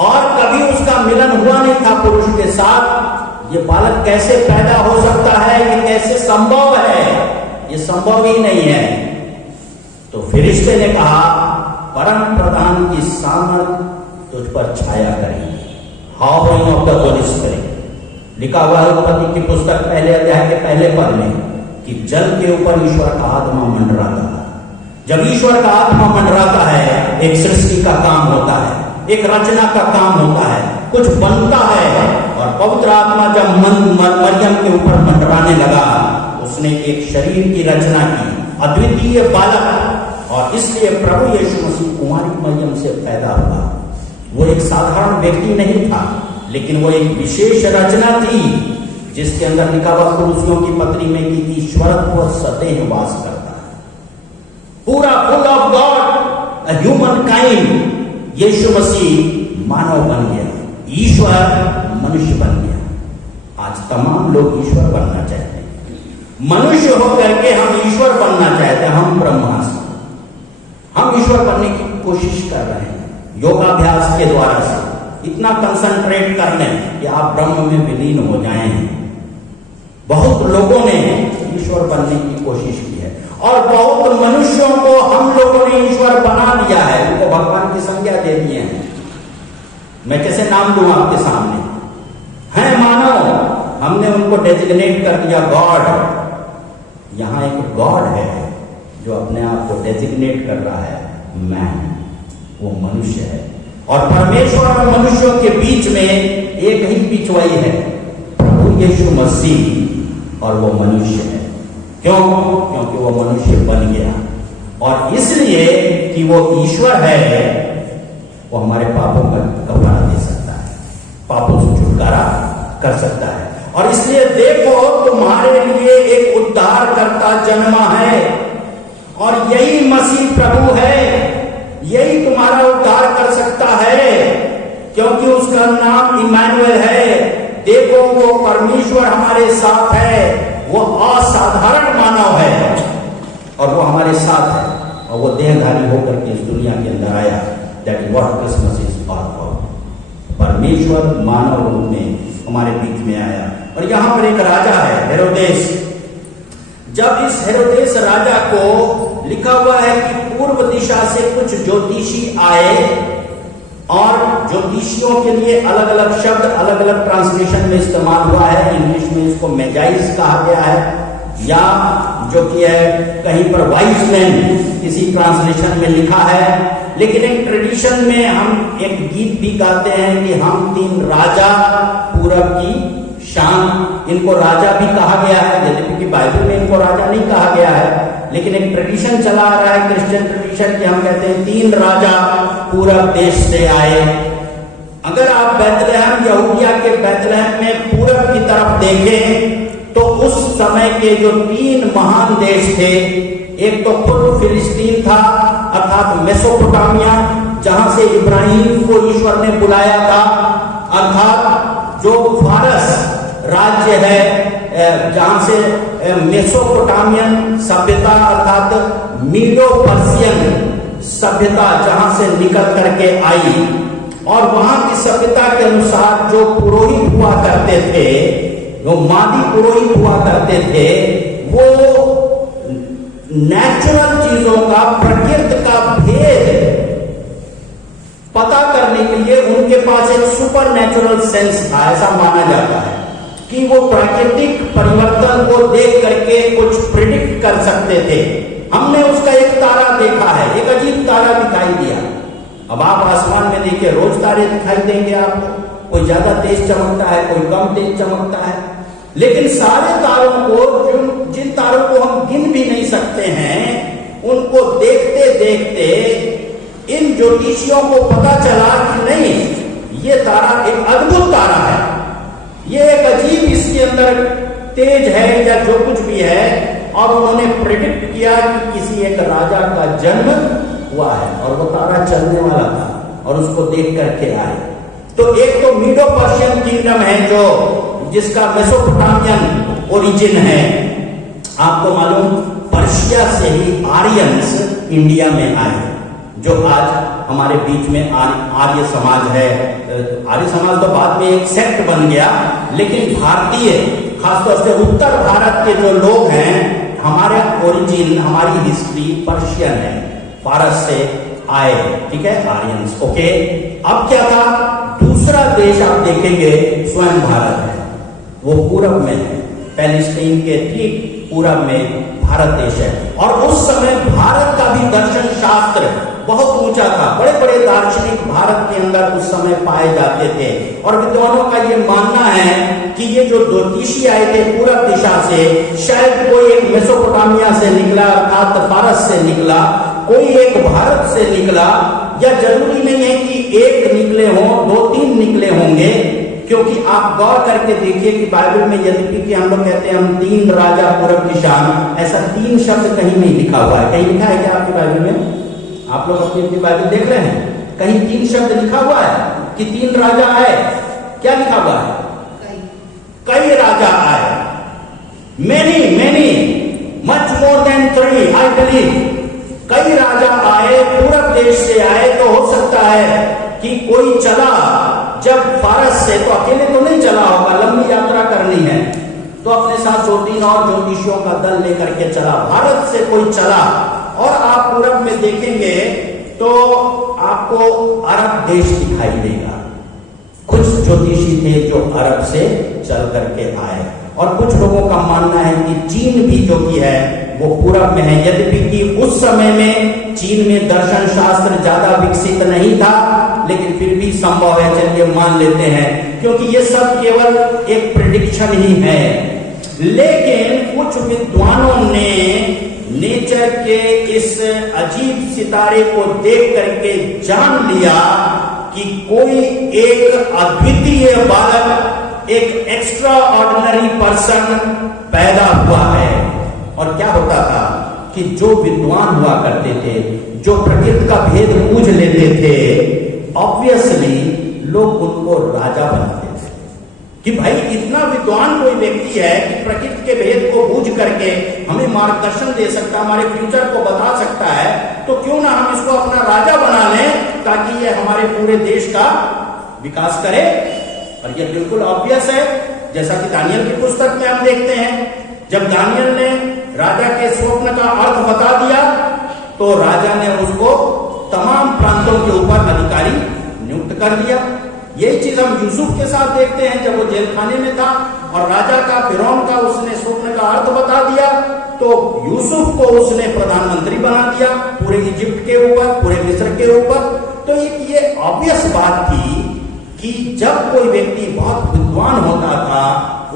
और कभी उसका मिलन हुआ नहीं था पुरुष के साथ। ये बालक कैसे पैदा हो सकता है, ये कैसे संभव है, ये संभव ही नहीं है। तो फरिश्ते ने कहा, परम प्रधान की सामर्थ तुझ पर छाया करेगी। हावरिंग ऑफ द होली स्पिरिट, लिखा हुआ है उत्पत्ति की पुस्तक पहले अध्याय के पहले पद में, कि जल के ऊपर ईश्वर का आत्मा मंडराता है। जब ईश्वर का आत्मा मंडराता है, एक सृष्टि का काम होता है, एक रचना का काम होता है, कुछ बनता है। और पवित्र आत्मा जब मरियम के ऊपर मंडराने लगा, उसने एक शरीर की रचना की, अद्वितीय बालक, और इसलिए प्रभु यीशु मसीह कुमारी मरियम से पैदा हुआ। वो एक साधारण व्यक्ति नहीं था, लेकिन वो एक विशेष रचना थी, जिसके अंदर लिखा हुआ कुलुसियों की पत्री में कि ईश्वरत्व सदैव वास करता है। पूरा full of God, a human kind. Yeshu Masih मानव बन गया, ईश्वर मनुष्य बन गया। आज तमाम लोग ईश्वर बनना चाहते हैं, मनुष्य होकर के हम ईश्वर बनना चाहते हैं, हम ब्रह्मास्त्र, हम ईश्वर बनने की कोशिश कर रहे हैं योगाभ्यास के द्वारा से, इतना कंसंट्रेट कर लें कि आप ब्रह्म में विलीन हो जाएं। बहुत लोगों ने ईश्वर बनने की कोशिश की है, और बहुत मनुष्यों को हम लोगों ने ईश्वर बना दिया है, उनको भगवान की संज्ञा दे दी है। मैं कैसे नाम दूं आपके सामने, हैं मानव, हमने उनको डेजिग्नेट कर दिया गॉड। यहां एक गॉड है जो अपने आप को डेजिग्नेट कर रहा है मैन, वो मनुष्य है। और परमेश्वर और मनुष्यों के बीच में एक ही पिछवाई है, प्रभु यीशु मसीह, और वो मनुष्य है। क्यों? क्योंकि वो मनुष्य बन गया, और इसलिए कि वो ईश्वर है, वो हमारे पापों का कफारा दे सकता है, पापों से छुटकारा कर सकता है। और इसलिए देखो, तुम्हारे लिए एक उद्धारकर्ता जन्मा है और यही मसीह प्रभु है, यही तुम्हारा उद्धार कर सकता है, क्योंकि उसका नाम इमानुएल है। देखो, वो परमेश्वर हमारे साथ है, वो असाधारण मानव है और वो हमारे साथ है, और वो देहधारी होकर के इस दुनिया के अंदर आया। That is what Christmas is all about. परमेश्वर मानव रूप में हमारे बीच में आया। और यहां पर एक राजा है, हेरोदेस। जब इस हेरोदेस राजा को लिखा हुआ है कि पूर्व दिशा से कुछ ज्योतिषी आए, और ज्योतिषियों के लिए अलग अलग शब्द अलग अलग ट्रांसलेशन में इस्तेमाल हुआ है। इंग्लिश में इसको मैजाइज कहा गया है, या जो कि है कहीं पर वाइज मैन किसी ट्रांसलेशन में लिखा है। लेकिन एक ट्रेडिशन में हम एक गीत भी गाते हैं कि हम तीन राजा पूरब की शान, इनको राजा भी कहा गया है, यद्यपि कि बाइबल में इनको राजा नहीं कहा गया है, लेकिन एक ट्रेडिशन चला आ रहा है, क्रिश्चियन ट्रेडिशन, कि हम कहते हैं तीन राजा पूरब देश से आए। अगर आप बैतलहम, यहूदिया के बैतलहम में पूरब की तरफ देखें तो उस समय के जो तीन महान देश थे, एक तो पूर्व फिलिस्तीन था अर्थात मेसोपोटामिया, जहां से इब्राहिम को ईश्वर ने बुलाया था, अर्थात जो फारस राज्य है, जहां से मेसोपोटामियन सभ्यता अर्थात मीडो पर्शियन सभ्यता जहां से निकल करके आई, और वहां की सभ्यता के अनुसार जो पुरोहित हुआ करते थे, जो मादी पुरोहित हुआ करते थे, वो नेचुरल चीजों का, प्रकृति का भेद पता करने के लिए उनके पास एक सुपर नेचुरल सेंस था। ऐसा माना जाता है कि वो प्राकृतिक परिवर्तन को देख करके कुछ प्रिडिक्ट कर सकते थे। हमने उसका एक तारा देखा है, एक अजीब तारा दिखाई दिया। अब आप आसमान में देखिए, रोज तारे दिखाई देंगे आपको, कोई ज्यादा तेज चमकता है, कोई कम तेज चमकता है, लेकिन सारे तारों को, जिन तारों को हम गिन भी नहीं सकते हैं, उनको देखते देखते इन ज्योतिषियों को पता चला कि नहीं, ये तारा एक अद्भुत तारा है, ये एक अजीब इसके अंदर तेज है या जो कुछ भी है, और उन्होंने प्रेडिक्ट किया कि किसी एक राजा का जन्म हुआ है, और वो तारा चलने वाला था, और उसको देख करके आए। तो एक तो मीडो पर्शियन किंगडम है, जो जिसका मेसोपोटामियन ओरिजिन है। आपको मालूम, पर्शिया से ही आर्यंस इंडिया में आए, जो आज हमारे बीच में आर्य समाज है। आर्य समाज तो बाद में एक सेक्ट बन गया, लेकिन भारतीय, खासतौर से उत्तर भारत के जो लोग हैं, हमारे ओरिजिन, हमारी हिस्ट्री पर्शियन है, फारस से आए, ठीक है, आर्यंस। ओके, अब क्या था, दूसरा देश आप देखेंगे स्वयं भारत है, वो पूरब में है, पैलेस्टीन के ठीक पूरब में भारत देश है। और उस समय भारत का भी दर्शन शास्त्र बहुत ऊंचा था, बड़े बड़े दार्शनिक भारत के अंदर उस समय पाए जाते थे। और विद्वानों का ये मानना है कि ये जो ज्योतिषी आए थे पूरब दिशा से, शायद कोई एक मेसोपोटामिया से निकला अर्थात फारस से निकला, कोई एक भारत से निकला, या जरूरी नहीं है कि एक निकले हों, दो तीन निकले होंगे, क्योंकि आप गौर करके देखिए कि बाइबल में, यद्यपि कि हम लोग कहते हैं हम तीन राजा पूरब की शान, ऐसा तीन शब्द कहीं नहीं लिखा हुआ है। कहीं लिखा है क्या आपकी बाइबल में? आप लोग अपनी अपनी बाइबल देख रहे हैं, कहीं तीन शब्द लिखा हुआ है कि तीन राजा आए? क्या लिखा हुआ है? कई राजा आए, many many, much more than 3 I believe. कई राजा आए, पूरब देश से आए, तो हो सकता है कि कोई चला जब फारस से, तो अकेले तो नहीं चला होगा, लंबी यात्रा करनी है, तो अपने साथ 2-3 और ज्योतिषियों का दल लेकर के चला, भारत से कोई चला। और आप पूरब में देखेंगे तो आपको अरब देश दिखाई देगा। कुछ ज्योतिषी थे जो अरब से चल करके आए, और कुछ लोगों का मानना है कि चीन भी जो कि है वो पूरब में है, यद्यपि कि उस समय में चीन में दर्शन शास्त्र ज्यादा विकसित नहीं था, लेकिन फिर भी संभव है, चलिए मान लेते हैं, क्योंकि ये सब केवल एक प्रेडिक्शन ही है। लेकिन कुछ विद्वानों ने नेचर के इस अजीब सितारे को देख करके जान लिया कि कोई एक अद्वितीय बालक, एक एक्स्ट्रा ऑर्डिनरी पर्सन पैदा हुआ है। और क्या होता था कि जो विद्वान हुआ करते थे, जो प्रकृति का भेद बूझ लेते थे, ऑब्वियसली लोग उनको राजा बनाते थे कि भाई इतना विद्वान कोई व्यक्ति है कि प्रकृति के भेद को बूझ करके हमें मार्गदर्शन दे सकता, हमारे फ्यूचर को बता सकता है, तो क्यों ना हम इसको अपना राजा बना लें ताकि ये हमारे पूरे देश का विकास करे। और ये बिल्कुल ऑब्वियस है, जैसा कि दानियल की पुस्तक में हम देखते हैं, जब दानियल ने राजा के स्वप्न का अर्थ बता दिया तो राजा ने उसको तमाम प्रांतों के ऊपर अधिकारी नियुक्त कर दिया। यही चीज हम यूसुफ के साथ देखते हैं, जब वो जेल खाने में था और राजा का फिरौन का उसने स्वप्न का अर्थ बता दिया तो यूसुफ को उसने प्रधानमंत्री बना दिया पूरे इजिप्ट के ऊपर, पूरे मिस्र के ऊपर। तो एक ये ऑब्वियस बात थी कि जब कोई व्यक्ति बहुत विद्वान होता था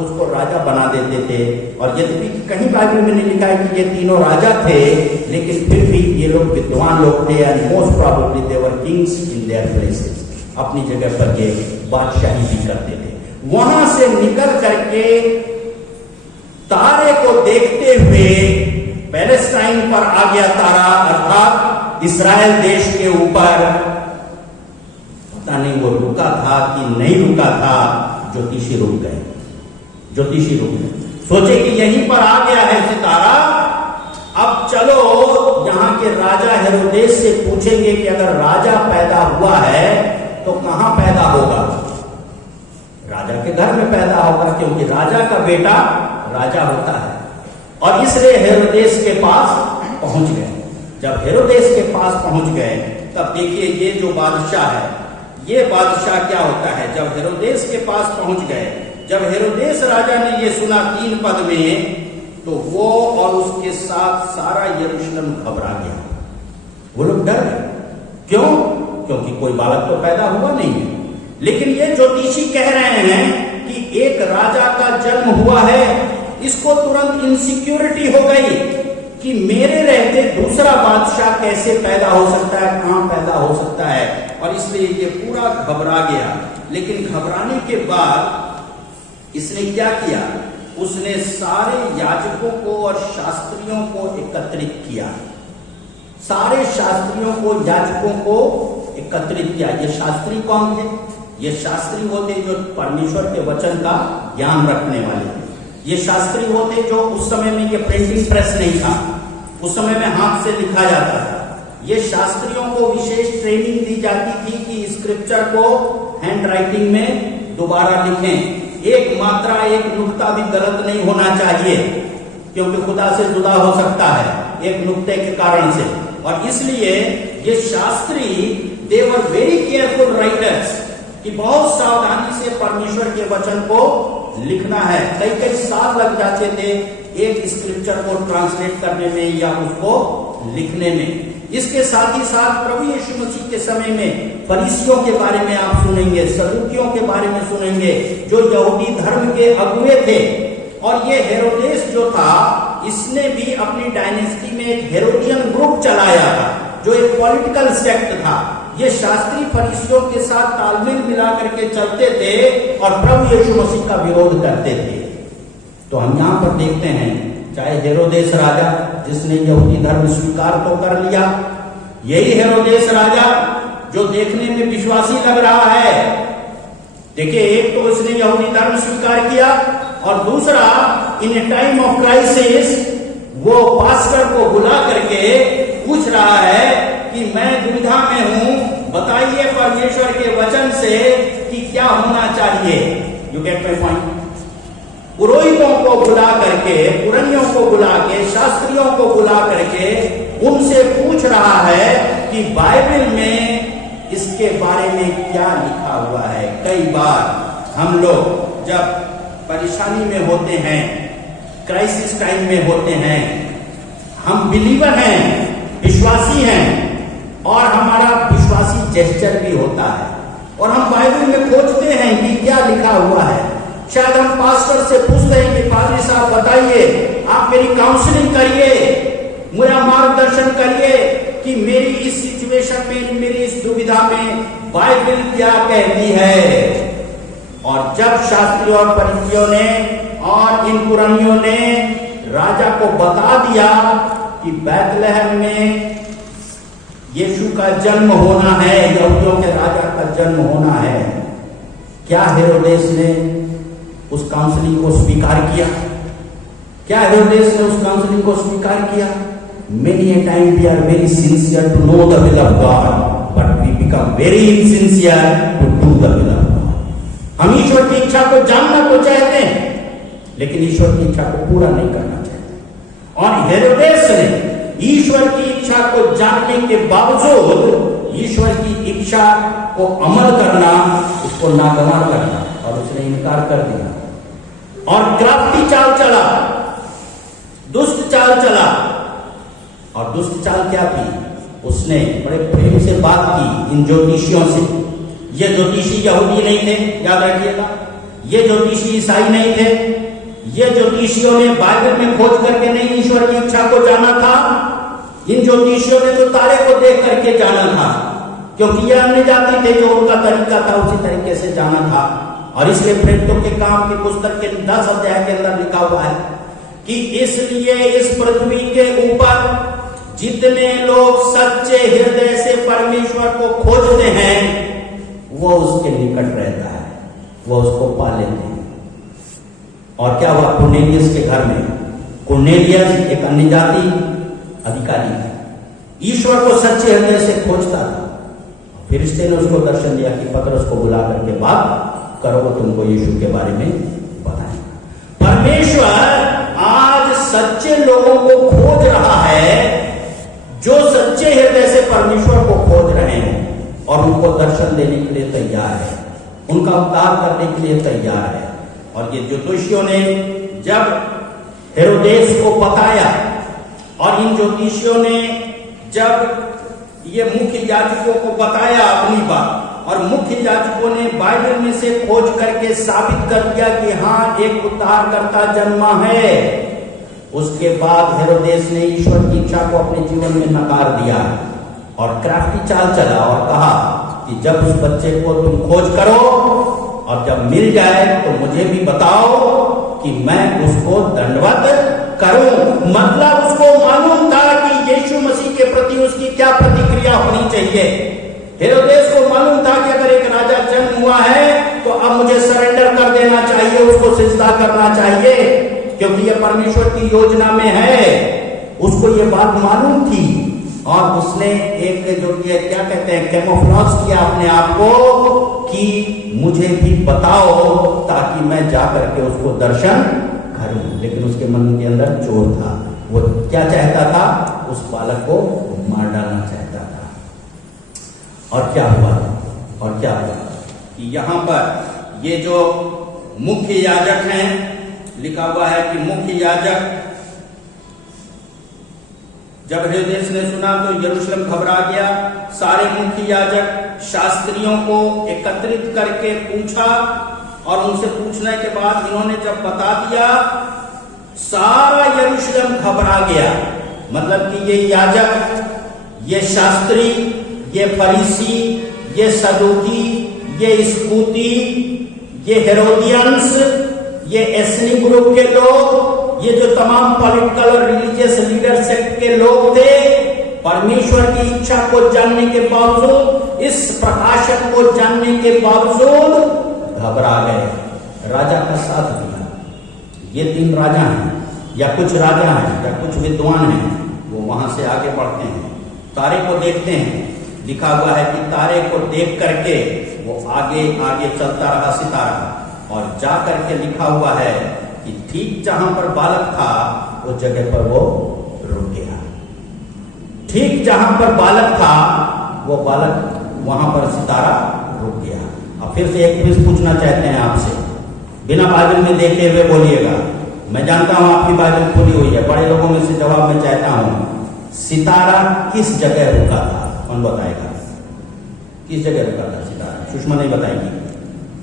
उसको राजा बना देते थे। और यद्यपि कहीं बाइबल में नहीं लिखा है कि ये तीनों राजा थे, लेकिन फिर भी ये लोग विद्वान लोग थे and most probably they were kings in their places. अपनी जगह पर ये बादशाही भी करते थे। वहां से निकल करके तारे को देखते हुए पैलेस्टाइन पर आ गया तारा, अर्थात इस्राएल देश के ऊपर। पता नहीं वो रुका था कि नहीं रुका था, ज्योतिषी रुक गए, ज्योतिषी रुक गए। सोचे कि यहीं पर आ गया है सितारा, अब चलो यहां के राजा हेरोदेस से पूछेंगे कि अगर राजा पैदा हुआ है तो कहां पैदा होगा। राजा के घर में पैदा होगा, क्योंकि राजा का बेटा राजा होता है। और इसलिए हेरोदेस के पास पहुंच गए। जब हेरोदेस के पास पहुंच गए तब देखिए ये जो बादशाह है, ये बादशाह क्या होता है। जब हेरोदेस के पास पहुंच गए, जब हेरोदेस राजा ने ये सुना 3 पद में, तो वो और उसके साथ सारा यरूशलेम घबरा गया। वो लोग डर गए। क्यों? क्योंकि कोई बालक तो पैदा हुआ नहीं है। लेकिन ये ज्योतिषी कह रहे हैं कि एक राजा का जन्म हुआ है। इसको तुरंत इनसिक्योरिटी हो गई कि मेरे रहते दूसरा बादशाह कैसे पैदा हो सकता है, कहां पैदा हो सकता है। और इसलिए ये पूरा घबरा गया। लेकिन घबराने के बाद इसने क्या किया, उसने सारे याजकों को और शास्त्रियों को एकत्रित किया। सारे शास्त्रियों को, याजकों को एकत्रित किया। ये शास्त्री कौन थे? ये शास्त्री होते जो परमेश्वर के वचन का ज्ञान रखने वाले थे। ये शास्त्री होते जो उस समय में ये प्रिंटिंग प्रेस नहीं था, उस समय में हाथ से लिखा जाता था। ये शास्त्रियों को विशेष ट्रेनिंग दी जाती थी कि स्क्रिप्चर को हैंड राइटिंग में दोबारा लिखें। एक मात्रा, एक नुक्ता भी गलत नहीं होना चाहिए, क्योंकि खुदा से जुदा हो सकता है एक नुक्ते के कारण से। और इसलिए ये शास्त्री दे वर वेरी केयरफुल राइटर्स कि बहुत सावधानी से परमेश्वर के वचन को लिखना है। कई कई साल लग जाते थे एक स्क्रिप्चर को ट्रांसलेट करने में या उसको लिखने में। इसके साथ ही साथ प्रभु यीशु मसीह के समय में फरीसियों के बारे में आप सुनेंगे, सदूकियों के बारे में सुनेंगे, जो यहूदी धर्म के अगुए थे। और ये हेरोदेस जो था, इसने भी अपनी डायनेस्टी में एक हेरोडियन ग्रुप चलाया था, जो एक पॉलिटिकल सेक्ट था। ये शास्त्री फरीसियों के साथ तालमेल मिला करके चलते थे और प्रभु यीशु मसीह का विरोध करते थे। तो हम यहां पर देखते हैं, चाहे हेरोदेस राजा जिसने यहूदी धर्म स्वीकार तो कर लिया, यही हेरोदेस राजा जो देखने में विश्वासी लग रहा है। देखिए, एक तो उसने यहूदी धर्म स्वीकार किया और दूसरा इन ए टाइम ऑफ क्राइसिस वो पास्टर को बुला करके पूछ रहा है कि मैं दुविधा में हूं, बताइए परमेश्वर के वचन से कि क्या होना चाहिए। You get my point. पुरोहितों को बुला करके, पुरनियों को बुला के, शास्त्रियों को बुला करके उनसे पूछ रहा है कि बाइबल में इसके बारे में क्या लिखा हुआ है। कई बार हम लोग जब परेशानी में होते हैं, क्राइसिस टाइम में होते हैं, हम बिलीवर हैं, विश्वासी हैं, और हमारा विश्वासी जेस्चर भी होता है और हम बाइबल में खोजते हैं कि क्या लिखा हुआ है। शायद हम पास्टर से पूछते हैं कि पादरी साहब बताइए, आप मेरी काउंसलिंग करिए, मेरा मार्गदर्शन करिए कि मेरी इस सिचुएशन में, मेरी इस दुविधा में बाइबल क्या कहती है। और जब शास्त्रियों और फरीसियों ने और इन पुरानियों ने राजा को बता दिया कि बैतलहम में यीशु का जन्म होना है, यहूदियों के राजा का जन्म होना है, क्या हेरोदेस ने उस काउंसलिंग को स्वीकार किया? क्या हेरोदेस ने उस काउंसलिंग को स्वीकार किया? Many a time we are very sincere to know the will of God, but we become very insincere to do the will of God. हम ईश्वर की इच्छा को जानना तो चाहते हैं, लेकिन ईश्वर की इच्छा को पूरा नहीं करना चाहते। और हेरोदेस ने ईश्वर की इच्छा को जानने के बावजूद ईश्वर की इच्छा को अमल करना, उसको नागवार करना, और उसने इनकार कर दिया और क्राफ्टी चाल चला, दुष्ट चाल चला। और दुष्ट चाल क्या थी? उसने बड़े प्रेम से बात की इन ज्योतिषियों से। ये ज्योतिषी यहूदी नहीं थे, याद रखिएगा, ये ज्योतिषी ईसाई नहीं थे। ये ज्योतिषियों ने बाइबल में खोज करके नहीं ईश्वर की इच्छा को जाना था। इन ज्योतिषियों ने तो तारे को देख करके जाना था, क्योंकि ये अन्य जाति थे, जो उनका तरीका था उसी तरीके से जाना था। और इसलिए प्रेरितों के काम की पुस्तक के 10 अध्याय के अंदर लिखा हुआ है कि इसलिए इस पृथ्वी के ऊपर जितने लोग सच्चे हृदय से परमेश्वर को खोजते हैं, वो उसके निकट रहता है, वो उसको पा लेते हैं। और क्या हुआ कुरनेलियस के घर में? कुरनेलियस एक अन्य जाति अधिकारी था, ईश्वर को सच्चे हृदय से खोजता था। फिरिश्ते ने उसको दर्शन दिया कि पतरस को बुला करके बात करो, वो तुमको यीशु के बारे में बताएगा। परमेश्वर आज सच्चे लोगों को खोज रहा है, जो सच्चे हृदय से परमेश्वर को खोज रहे हैं और उनको दर्शन देने के लिए तैयार है, उनका उद्धार करने के लिए तैयार है। और ये ज्योतिषियों ने जब हेरोदेस को बताया, और इन ज्योतिषियों ने जब ये मुख्य याजकों को बताया अपनी बात, और मुख्य याजकों ने बाइबल में से खोज करके साबित कर दिया कि हाँ, एक उद्धारकर्ता जन्मा है। उसके बाद हेरोदेस ने ईश्वर की इच्छा को अपने जीवन में नकार दिया और क्राफ्टी चाल चला और कहा कि जब उस बच्चे को तुम खोज करो और जब मिल जाए तो मुझे भी बताओ कि मैं उसको दंडवत करूं। मतलब उसको मालूम था कि यीशु मसीह के प्रति उसकी क्या प्रतिक्रिया होनी चाहिए। हेरोदेस को मालूम था कि अगर एक राजा जन्म हुआ है तो अब मुझे सरेंडर कर देना चाहिए, उसको सिजदा करना चाहिए, क्योंकि ये परमेश्वर की योजना में है। उसको ये बात मालूम थी और उसने एक जो ये क्या कहते हैं कैमोफ्लेज किया अपने आप को कि मुझे भी बताओ ताकि मैं जा करके उसको दर्शन करूं। लेकिन उसके मन के अंदर चोर था, वो क्या चाहता था? उस बालक को मार डालना चाहता था। और क्या हुआ? और क्या हुआ कि यहाँ पर ये जो मुख्य याजक हैं, लिखा हुआ है कि मुख्य याजक जब हेरोदेस ने सुना तो यरूशलेम घबरा गया। सारे मुख्य याजक शास्त्रियों को एकत्रित करके पूछा और उनसे पूछने के बाद इन्होंने जब बता दिया, सारा यरूशलेम घबरा गया। मतलब कि ये याजक, ये शास्त्री, ये फरीसी, ये सदूकी, ये स्कूती, ये हेरोदियंस, ये एथनिक ग्रुप के लोग, ये जो तमाम पॉलिटिकल और रिलीजियस लीडर सेक्ट के लोग थे, परमेश्वर की इच्छा को जानने के बावजूद, इस प्रकाशन को जानने के बावजूद घबरा गए। राजा का साथ दिया। ये 3 राजा हैं या कुछ राजा हैं या कुछ विद्वान हैं, वो वहां से आगे बढ़ते हैं, तारे को देखते हैं। लिखा हुआ है कि तारे को देख करके वो आगे आगे चलता रहा सितारा, और जा करके लिखा हुआ है कि ठीक जहां पर बालक था वो जगह पर वो रुक गया। ठीक जहां पर बालक था वो बालक, वहां पर सितारा रुक गया। अब फिर से एक क्विज पूछना चाहते हैं आपसे, बिना बाइबल में देखे हुए बोलिएगा। मैं जानता हूं आपकी बाइबल खुली हुई है, बड़े लोगों में से जवाब मैं चाहता हूं। सितारा किस जगह रुका था? कौन बताएगा किस जगह रुका था सितारा? सुषमा नहीं बताएगी,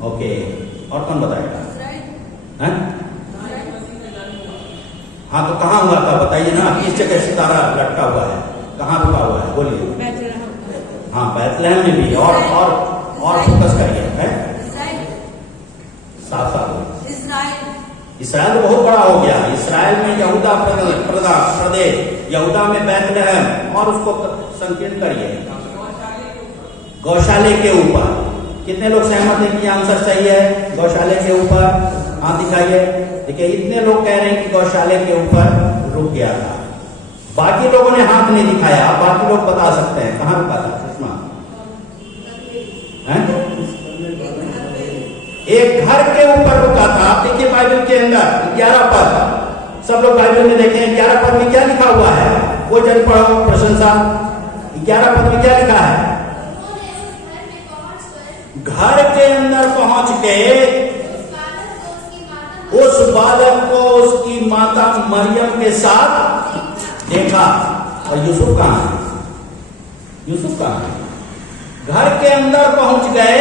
ओके। और कौन बताएगा? हैं? हाँ, तो कहाँ हुआ था बताइए। बताइए ना, किस जगह सितारा लटका हुआ है, कहाँ रुका हुआ है, बोलिए। हाँ, बैतलहम में भी। और फोकस करिए, है साफ साफ। इसराइल तो बहुत बड़ा हो गया। इसराइल में यहूदा प्रदेश, यहूदा में बैतलहम, और उसको संकीर्ण करिए गौशाले के ऊपर। कितने लोग सहमत हैं कि ये आंसर सही है? गौशाले के ऊपर, हाँ दिखाइए। देखिए, इतने लोग कह रहे हैं कि गौशाले के ऊपर रुक गया था। बाकी लोगों ने हाथ नहीं दिखाया। बाकी लोग बता सकते हैं कहाँ रुका था। सुषमा, एक घर के ऊपर रुका था। आप देखिए बाइबल के अंदर 11 पद, सब लोग बाइबल में देखें 11 पद में क्या लिखा हुआ है, वो जन पढ़ो प्रशंसा। 11 पद में क्या लिखा है? घर के अंदर पहुंच के उस बालक को उसकी माता मरियम के साथ देखा। और यूसुफ कहां है? यूसुफ कहां है? घर के अंदर पहुंच गए।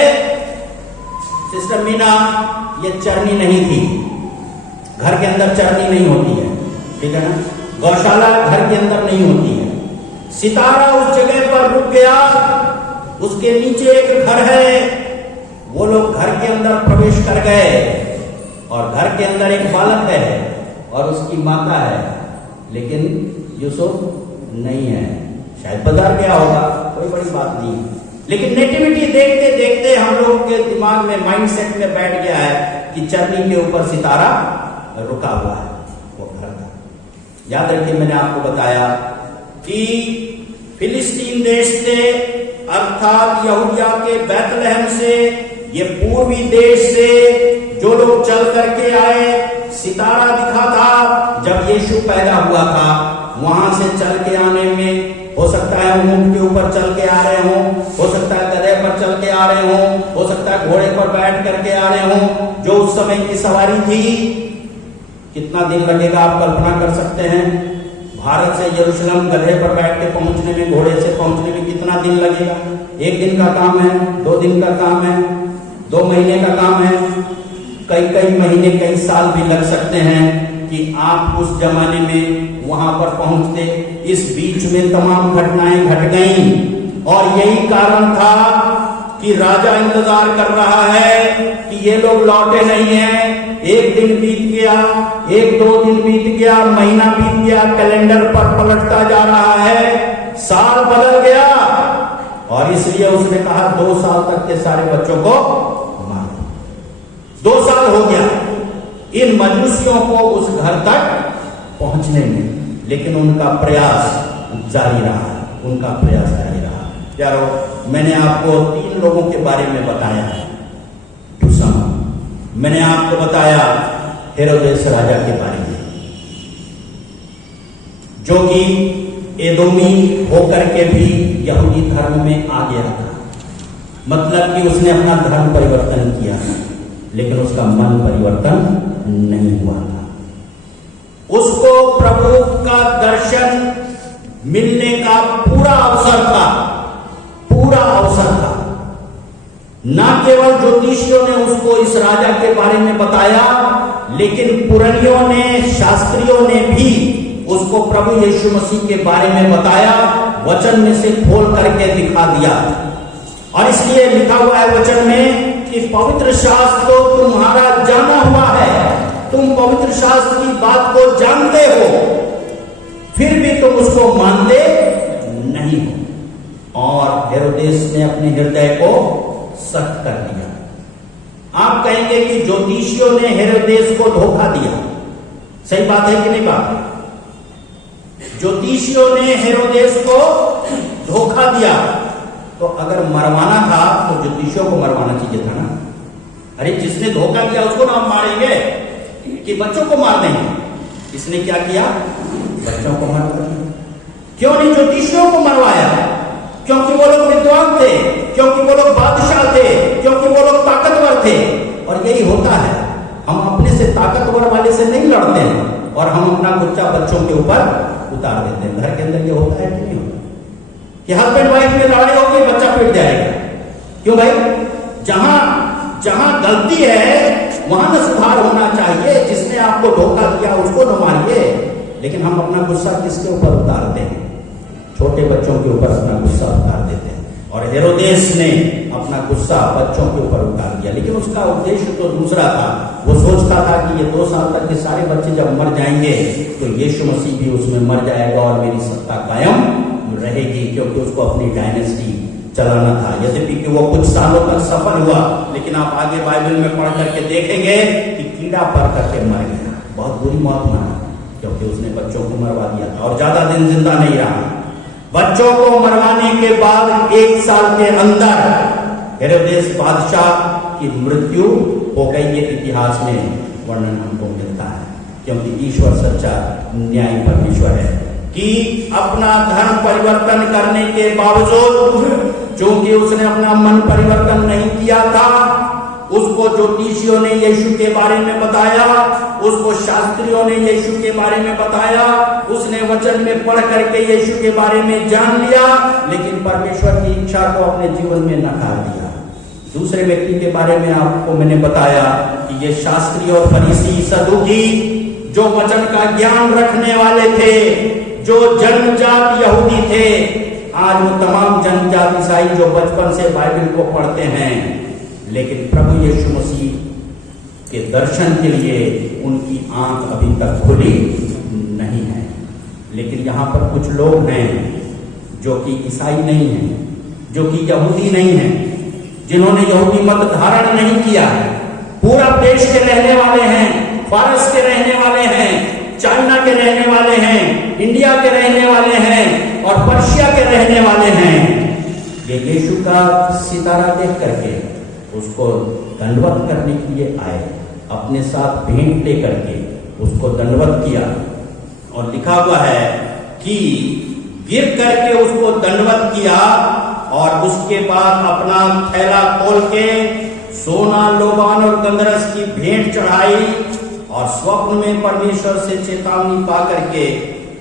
सिस्टर मीना, ये चरनी नहीं थी। घर के अंदर चरनी नहीं होती है, ठीक है ना। गौशाला घर के अंदर नहीं होती है। सितारा उस जगह पर रुक गया। उसके नीचे एक घर है। वो लोग घर के अंदर प्रवेश कर गए और घर के अंदर एक बालक है और उसकी माता है, लेकिन यूसुफ नहीं है। शायद बाजार गया होगा, कोई बड़ी बात नहीं। लेकिन नेटिविटी देखते देखते हम लोगों के दिमाग में, माइंडसेट में बैठ गया है कि चरनी के ऊपर सितारा रुका हुआ है, वो घर था। याद रखिए, मैंने आपको बताया कि फिलिस्तीन देश से, अर्थात यहूदिया के बैतलहम से, ये पूर्वी देश से जो लोग चल करके आए, सितारा दिखा था जब यीशु पैदा हुआ था। वहां से चल के आने में हो सकता है ऊंट के ऊपर चल के आ रहे हो सकता है गधे पर चल के आ रहे हो सकता है घोड़े पर बैठ करके आ रहे हो। जो उस समय की सवारी थी, कितना दिन लगेगा आप कल्पना कर सकते हैं। भारत से यरूशलेम गधे पर बैठ के पहुंचने में, घोड़े से पहुंचने में कितना दिन लगेगा? 1 दिन का काम है, 2 दिन का काम है, 2 महीने का काम है, कई महीने, कई साल भी लग सकते हैं कि आप उस जमाने में वहां पर पहुंचते। इस बीच में तमाम घटनाएं घट गईं और यही कारण था कि राजा इंतजार कर रहा है कि ये लोग लौटे नहीं हैं। 1 दिन बीत गया, 1-2 दिन बीत गया, महीना बीत गया, कैलेंडर पर पलटता जा रहा है, साल बदल गया और इसलिए उसने कहा 2 साल तक के सारे बच्चों को मार दो। 2 साल हो गया इन मजूसियों को उस घर तक पहुंचने में, लेकिन उनका प्रयास जारी रहा, उनका प्रयास जारी रहा। यारो, मैंने आपको 3 लोगों के बारे में बताया है। मैंने आपको बताया हेरोदेस राजा के बारे में, जो कि एदोमी होकर के भी यहूदी धर्म में आ गया था। मतलब कि उसने अपना धर्म परिवर्तन किया, लेकिन उसका मन परिवर्तन नहीं हुआ था। उसको प्रभु का दर्शन मिलने का पूरा अवसर था, पूरा अवसर था। न केवल ज्योतिषियों ने उसको इस राजा के बारे में बताया, लेकिन पुरानियों ने, शास्त्रियों ने भी उसको प्रभु यीशु मसीह के बारे में बताया, वचन में से खोल करके दिखा दिया। और इसलिए लिखा हुआ है वचन में कि पवित्र शास्त्र को तुम्हारा जाना हुआ है, तुम पवित्र शास्त्र की बात को जानते हो, फिर भी तुम उसको मानते नहीं हो। और हेरोदेस ने अपने हृदय को सख्त कर दिया। आप कहेंगे कि ज्योतिषियों ने हेरोदेस को धोखा दिया, सही बात है कि नहीं बात? ज्योतिषियों ने हेरोदेस को धोखा दिया। तो अगर मरवाना था तो ज्योतिषियों को मरवाना चाहिए था ना। अरे जिसने धोखा दिया उसको ना हम मारेंगे कि बच्चों को मार देंगे। इसने क्या किया? बच्चों को मार दिया। क्यों नहीं ज्योतिषियों को मरवाया? क्योंकि वो लोग विद्वान थे, क्योंकि वो लोग बादशाह थे, क्योंकि वो लोग ताकतवर थे। और यही होता है, हम अपने से ताकतवर वाले से नहीं लड़ते हैं और हम अपना गुच्चा बच्चों के ऊपर उतार देते हैं। घर के अंदर ये होता है कि नहीं होता? कि हस्बैंड वाइफ में लड़ाई होगी, बच्चा पिट जाएगा। क्यों भाई? जहां गलती है वहां न सुधार होना चाहिए। जिसने आपको धोखा दिया उसको न मारिए, लेकिन हम अपना गुस्सा किसके ऊपर उतारते हैं? छोटे बच्चों के ऊपर अपना गुस्सा उतार देते हैं। और हेरोदेस ने अपना गुस्सा बच्चों के ऊपर उतार दिया, लेकिन उसका उद्देश्य तो दूसरा था। वो सोचता था कि ये 2 साल तक के सारे बच्चे जब मर जाएंगे तो यीशु मसीह भी उसमें मर जाएगा और मेरी सत्ता कायम रहेगी, क्योंकि उसको अपनी डायनेस्टी चलाना था। यद्यपि कि वो कुछ सालों तक सफल हुआ, लेकिन आप आगे बाइबल में पढ़ करके देखेंगे कि कीड़ा पड़ करके मर गया। बहुत बुरी मौत मरा, क्योंकि उसने बच्चों को मरवा दिया था और ज्यादा दिन जिंदा नहीं रहा। बच्चों को मरवाने के बाद 1 साल के अंदर हेरोदेस बादशाह की मृत्यु हो गई। ये इतिहास में वर्णन हमको मिलता है, क्योंकि ईश्वर सच्चा न्यायी परमेश्वर है कि अपना धर्म परिवर्तन करने के बावजूद, चूंकि उसने अपना मन परिवर्तन नहीं किया था, उसको ज्योतिषियों ने यीशु के बारे में बताया, उसको शास्त्रियों ने यीशु के बारे में बताया, उसने वचन में पढ़ करके यीशु के बारे में जान लिया, लेकिन परमेश्वर की इच्छा को अपने जीवन में नकार दिया। दूसरे व्यक्ति के बारे में आपको मैंने बताया कि ये शास्त्री और फरीसी सदूकी जो वचन का ज्ञान रखने वाले थे, जो जन्मजात यहूदी थे, आज वो तमाम जन्मजात ईसाई जो बचपन से बाइबल को पढ़ते हैं, लेकिन प्रभु यीशु मसीह के दर्शन के लिए उनकी आंख अभी तक खुली नहीं है। लेकिन यहाँ पर कुछ लोग हैं जो कि ईसाई नहीं हैं, जो कि यहूदी नहीं हैं, जिन्होंने यहूदी मत धारण नहीं किया है, पूरब देश के रहने वाले हैं, फारस के रहने वाले हैं, चाइना के रहने वाले हैं, इंडिया के रहने वाले हैं और पर्शिया के रहने वाले हैं। ये यीशु का सितारा देख करके उसको दंडवत करने के लिए आए, अपने साथ भेंट लेकर के उसको दंडवत किया। और लिखा हुआ है कि गिर करके उसको दंडवत किया और उसके बाद अपना थैला खोल के सोना, लोबान और गंधरस की भेंट चढ़ाई और स्वप्न में परमेश्वर से चेतावनी पा करके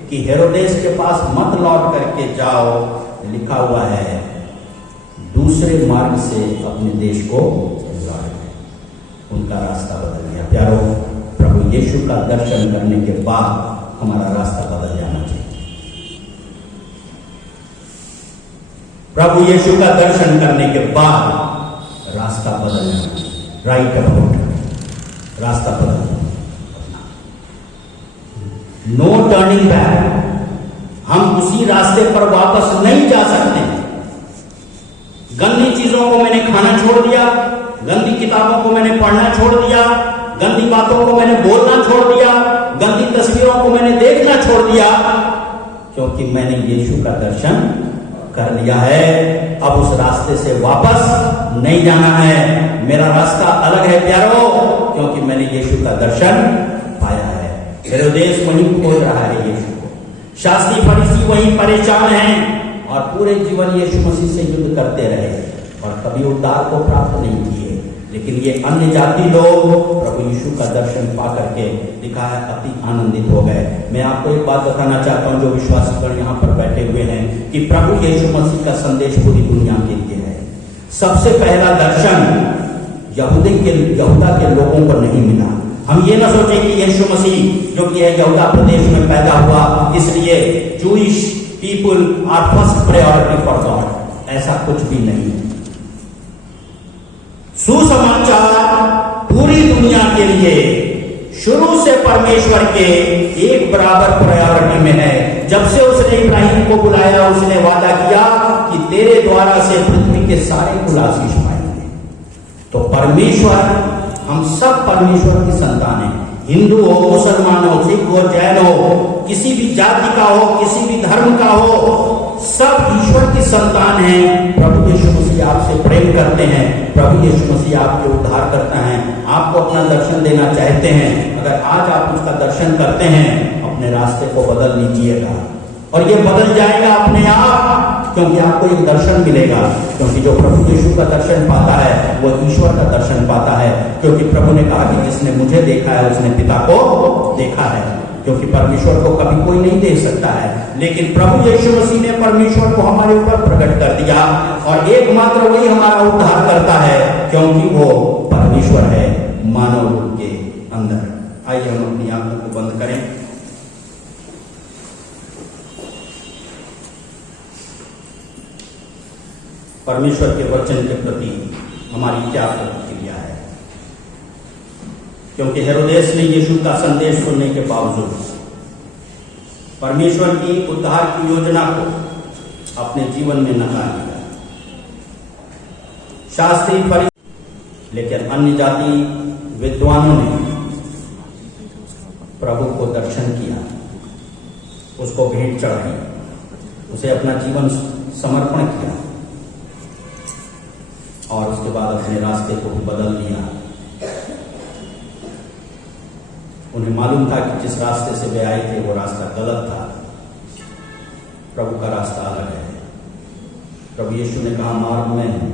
कि हेरोदेस के पास मत लौट करके जाओ। लिखा हुआ है दूसरे मार्ग से अपने देश को लौट गए, उनका रास्ता बदल गया। प्यारो, प्रभु यीशु का दर्शन करने के बाद हमारा रास्ता बदल जाना चाहिए। प्रभु यीशु का दर्शन करने के बाद रास्ता बदल जाना चाहिए। राइट अबाउट, रास्ता बदल जाना, नो टर्निंग बैक। हम उसी रास्ते पर वापस नहीं जा सकते। गंदी चीजों को मैंने खाना छोड़ दिया, गंदी किताबों को मैंने पढ़ना छोड़ दिया, गंदी बातों को मैंने बोलना छोड़ दिया, गंदी तस्वीरों को मैंने देखना छोड़ दिया, क्योंकि मैंने यीशु का दर्शन कर लिया है। अब उस रास्ते से वापस नहीं जाना है। मेरा रास्ता अलग है प्यारो, क्योंकि मैंने यीशु का दर्शन पाया है। हेरोदेस वहीं खोज रहा है यीशु को, शास्त्री फरीसी वहीं परेशान हैं और पूरे जीवन यीशु मसीह से युद्ध करते रहे और कभी उद्धार को प्राप्त नहीं किए। लेकिन ये अन्य जाति लोग प्रभु यीशु का दर्शन पा करके, लिखा है, अति आनंदित हो गए। मैं आपको एक बात बताना चाहता हूं, जो विश्वासीगण यहाँ पर बैठे हुए हैं, कि प्रभु यीशु मसीह का संदेश पूरी दुनिया के लिए है। सबसे पहला दर्शन यहूदा के लोगों को नहीं मिला। हम ये ना सोचें कि यीशु मसीह जो कि है यहूदा प्रदेश में पैदा हुआ, इसलिए Jewish people are first priority for God. ऐसा कुछ भी नहीं। सुसमाचार पूरी दुनिया के लिए शुरू से परमेश्वर के एक बराबर प्रायोरिटी में है। जब से उसने इब्राहिम को बुलाया, उसने वादा किया कि तेरे द्वारा से पृथ्वी के सारे कुल आशीष पाएंगे। तो परमेश्वर, हम सब परमेश्वर की संतान हैं। हिंदू हो, मुसलमान हो, सिख हो, जैन हो, किसी भी जाति का हो, किसी भी धर्म का हो, सब ईश्वर की संतान हैं। प्रभु यीशु मसीह आपसे प्रेम करते हैं, प्रभु यीशु मसीह आपके उद्धार करता है, आपको अपना दर्शन देना चाहते हैं। अगर आज आप उसका दर्शन करते हैं, अपने रास्ते को बदल लीजिएगा और ये बदल जाएगा अपने आप, क्योंकि आपको एक दर्शन मिलेगा। क्योंकि जो प्रभु यीशु का दर्शन पाता है वो ईश्वर का दर्शन पाता है, क्योंकि प्रभु ने कहा कि जिसने मुझे देखा है उसने पिता को देखा है। क्योंकि परमेश्वर को कभी कोई नहीं देख सकता है, लेकिन प्रभु यीशु मसीह ने परमेश्वर को हमारे ऊपर प्रकट कर दिया और एकमात्र वही हमारा उद्धार करता है, क्योंकि वो परमेश्वर है मानव रूप के अंदर। आइए हम अपनी आंखों को बंद करें। परमेश्वर के वचन के प्रति हमारी क्या प्रतिक्रिया है। क्योंकि हेरोदेस ने यीशु का संदेश सुनने के बावजूद परमेश्वर की उद्धार की योजना को अपने जीवन में नकार दिया। शास्त्री फरीसी, लेकिन अन्य जाति विद्वानों ने प्रभु को दर्शन किया, उसको भेंट चढ़ाई, उसे अपना जीवन समर्पण किया और उसके बाद अपने रास्ते को बदल दिया। उन्हें मालूम था कि जिस रास्ते से वे आए थे वो रास्ता गलत था, प्रभु का रास्ता अलग है। प्रभु यीशु ने कहा, मार्ग में हूं,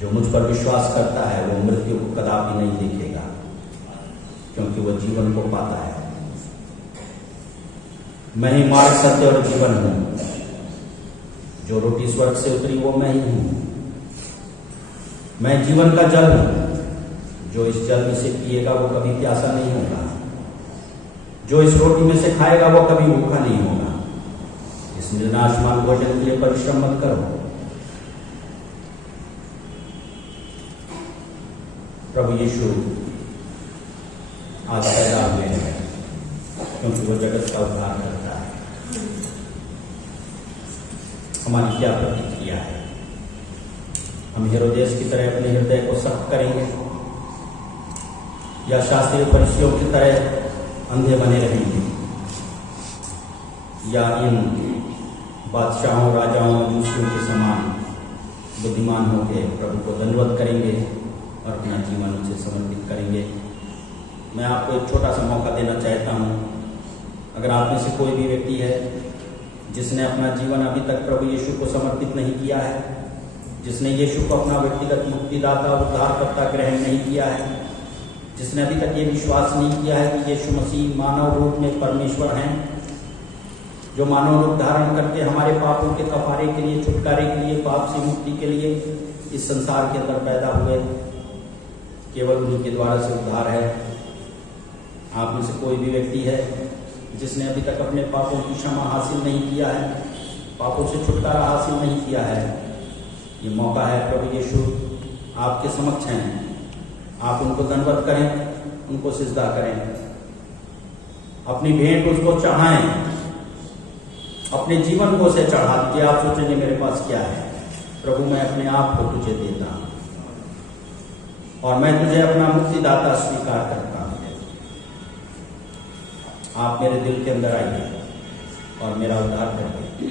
जो मुझ पर विश्वास करता है वो मृत्यु को कदापि नहीं देखेगा, क्योंकि वो जीवन को पाता है। मैं ही मार्ग, सत्य और जीवन हूं। जो रोटी स्वर्ग से उतरी वो मैं ही हूं। मैं जीवन का जल हूं। जो इस जल में से पिएगा वो कभी प्यासा नहीं होगा। जो इस रोटी में से खाएगा वो कभी भूखा नहीं होगा। इस निर्नाशमान भोजन के लिए परिश्रम मत करो। प्रभु यीशु आज पैदा हुए हैं क्योंकि वो जगत का उद्धार करता है। हमारी क्या प्रतिक्रिया है? हम हेरोदेस की तरह अपने हृदय को सख्त करेंगे या शास्त्रीय फरीसियों की तरह अंधे बने रहेंगे, या इन बादशाहों, राजाओं, मजूसियों के समान बुद्धिमान होकर प्रभु को दंडवत करेंगे और अपना जीवन उसे समर्पित करेंगे? मैं आपको एक छोटा सा मौका देना चाहता हूँ। अगर आप में से कोई भी व्यक्ति है जिसने अपना जीवन अभी तक प्रभु यीशु को समर्पित नहीं किया है, जिसने यीशु को अपना व्यक्तिगत मुक्तिदाता, उद्धारकर्ता ग्रहण नहीं किया है, जिसने अभी तक ये विश्वास नहीं किया है कि यीशु मसीह मानव रूप में परमेश्वर हैं, जो मानव रूप धारण करके हमारे पापों के कफारे के लिए, छुटकारे के लिए, पाप से मुक्ति के लिए इस संसार के अंदर पैदा हुए, केवल उन्हीं के द्वारा से उद्धार है। आप में से कोई भी व्यक्ति है जिसने अभी तक अपने पापों की क्षमा हासिल नहीं किया है, पापों से छुटकारा हासिल नहीं किया है, ये मौका है। प्रभु यीशु आपके समक्ष हैं। आप उनको दंडवत करें, उनको सिजदा करें, अपनी भेंट उसको चढ़ाएं, अपने जीवन को उसे चढ़ा दीजिए। आप सोचेंगे मेरे पास क्या है? प्रभु मैं अपने आप को तुझे देता हूं और मैं तुझे अपना मुक्तिदाता स्वीकार करता हूं। आप मेरे दिल के अंदर आइए और मेरा उद्धार करिए।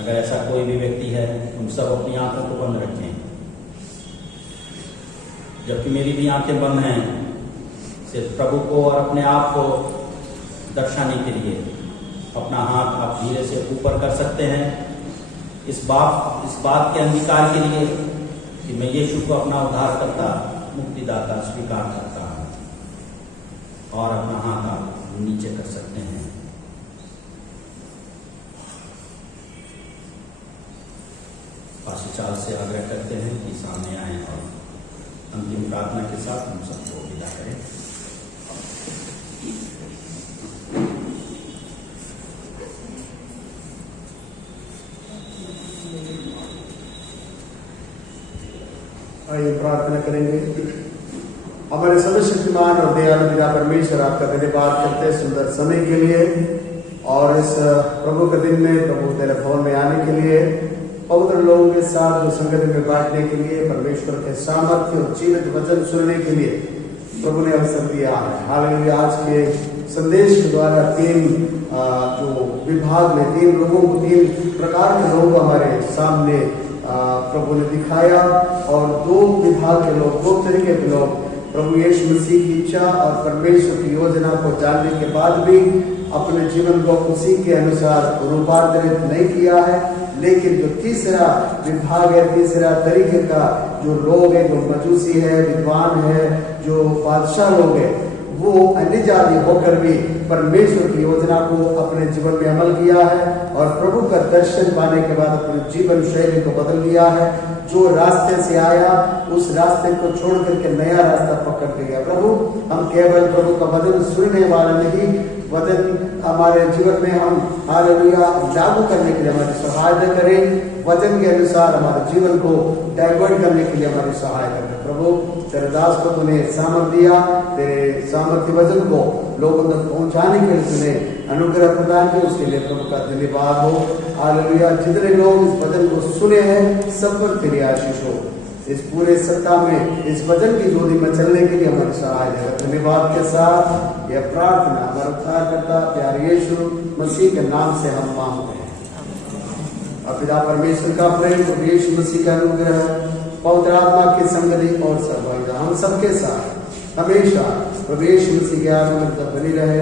अगर ऐसा कोई भी व्यक्ति है, हम सब अपनी आंखों को बंद रखें, जबकि मेरी भी आंखें बंद हैं, सिर्फ प्रभु को और अपने आप को दर्शाने के लिए अपना हाथ आप धीरे से ऊपर कर सकते हैं, इस बात के अंगीकार के लिए कि मैं यीशु को अपना उद्धारकर्ता, मुक्तिदाता स्वीकार करता हूं, और अपना हाथ आप नीचे कर सकते हैं। पास्टर चार्ल्स से आग्रह करते हैं कि सामने आए और अंतिम प्रार्थना के साथ हम सबको विदा करें। आइए प्रार्थना करेंगे। हमारे सर्वशक्तिमान और दयालु पिता परमेश्वर, आपका धन्यवाद करते हैं सुंदर समय के लिए और इस प्रभु के दिन में प्रभु तेरे भवन में आने के लिए, पवित्र लोगों के साथ जो संगत में बांटने के लिए, परमेश्वर के सामर्थ्य और जीवित वचन सुनने के लिए प्रभु ने अवसर दिया है। हालेलुया। आज के संदेश के द्वारा तीन जो विभाग में तीन लोगों को, तीन प्रकार के लोग हमारे सामने प्रभु ने दिखाया और दो विभाग के लोग, दो तरीके के लोग प्रभु यीशु मसीह की इच्छा और परमेश्वर की योजना को जानने के बाद भी अपने जीवन को उसी के अनुसार रूपांतरित नहीं किया है। लेकिन जो तीसरा विभाग है, तीसरा तरीके का जो लोग है, जो मजूसी है, विद्वान है, जो बादशाह लोग है, वो अन्य जाति होकर भी परमेश्वर की योजना को अपने जीवन में अमल किया है और प्रभु का दर्शन पाने के बाद अपने जीवन शैली को बदल लिया है। जो रास्ते से आया उस रास्ते को छोड़ करके नया रास्ता पकड़ लिया। प्रभु हम केवल प्रभु का वचन सुनने वाले नहीं, वचन हमारे जीवन में हम हालेलुया लागू करने के लिए हमारी सहायता करें, वचन के अनुसार हमारे जीवन को डाइवर्ट करने के लिए हमारी सहायता करें। प्रभु तेरे दास को तूने सामर्थ्य दिया, तेरे सामर्थ्य वचन को लोगों तक पहुंचाने के लिए तूने अनुग्रह प्रदान किया, उसके लिए प्रभु का धन्यवाद हो। हालेलुया जितने लोग इस वचन को सुने हैं सब पर तेरी आशीष हो। इस पूरे सप्ताह में इस वचन की जोड़ी में चलने के लिए हमारी सहायता है। धन्यवाद के साथ यह प्रार्थना हमारा उद्धारकर्ता प्यारे यीशु मसीह के नाम से हम मांगते हैं। और पिता परमेश्वर का प्रेम, प्रभु यीशु मसीह का अनुग्रह, पवित्र आत्मा की संगति और सहभागिता हम सबके साथ हमेशा प्रभु यीशु मसीह के आगमन तक बनी रहे।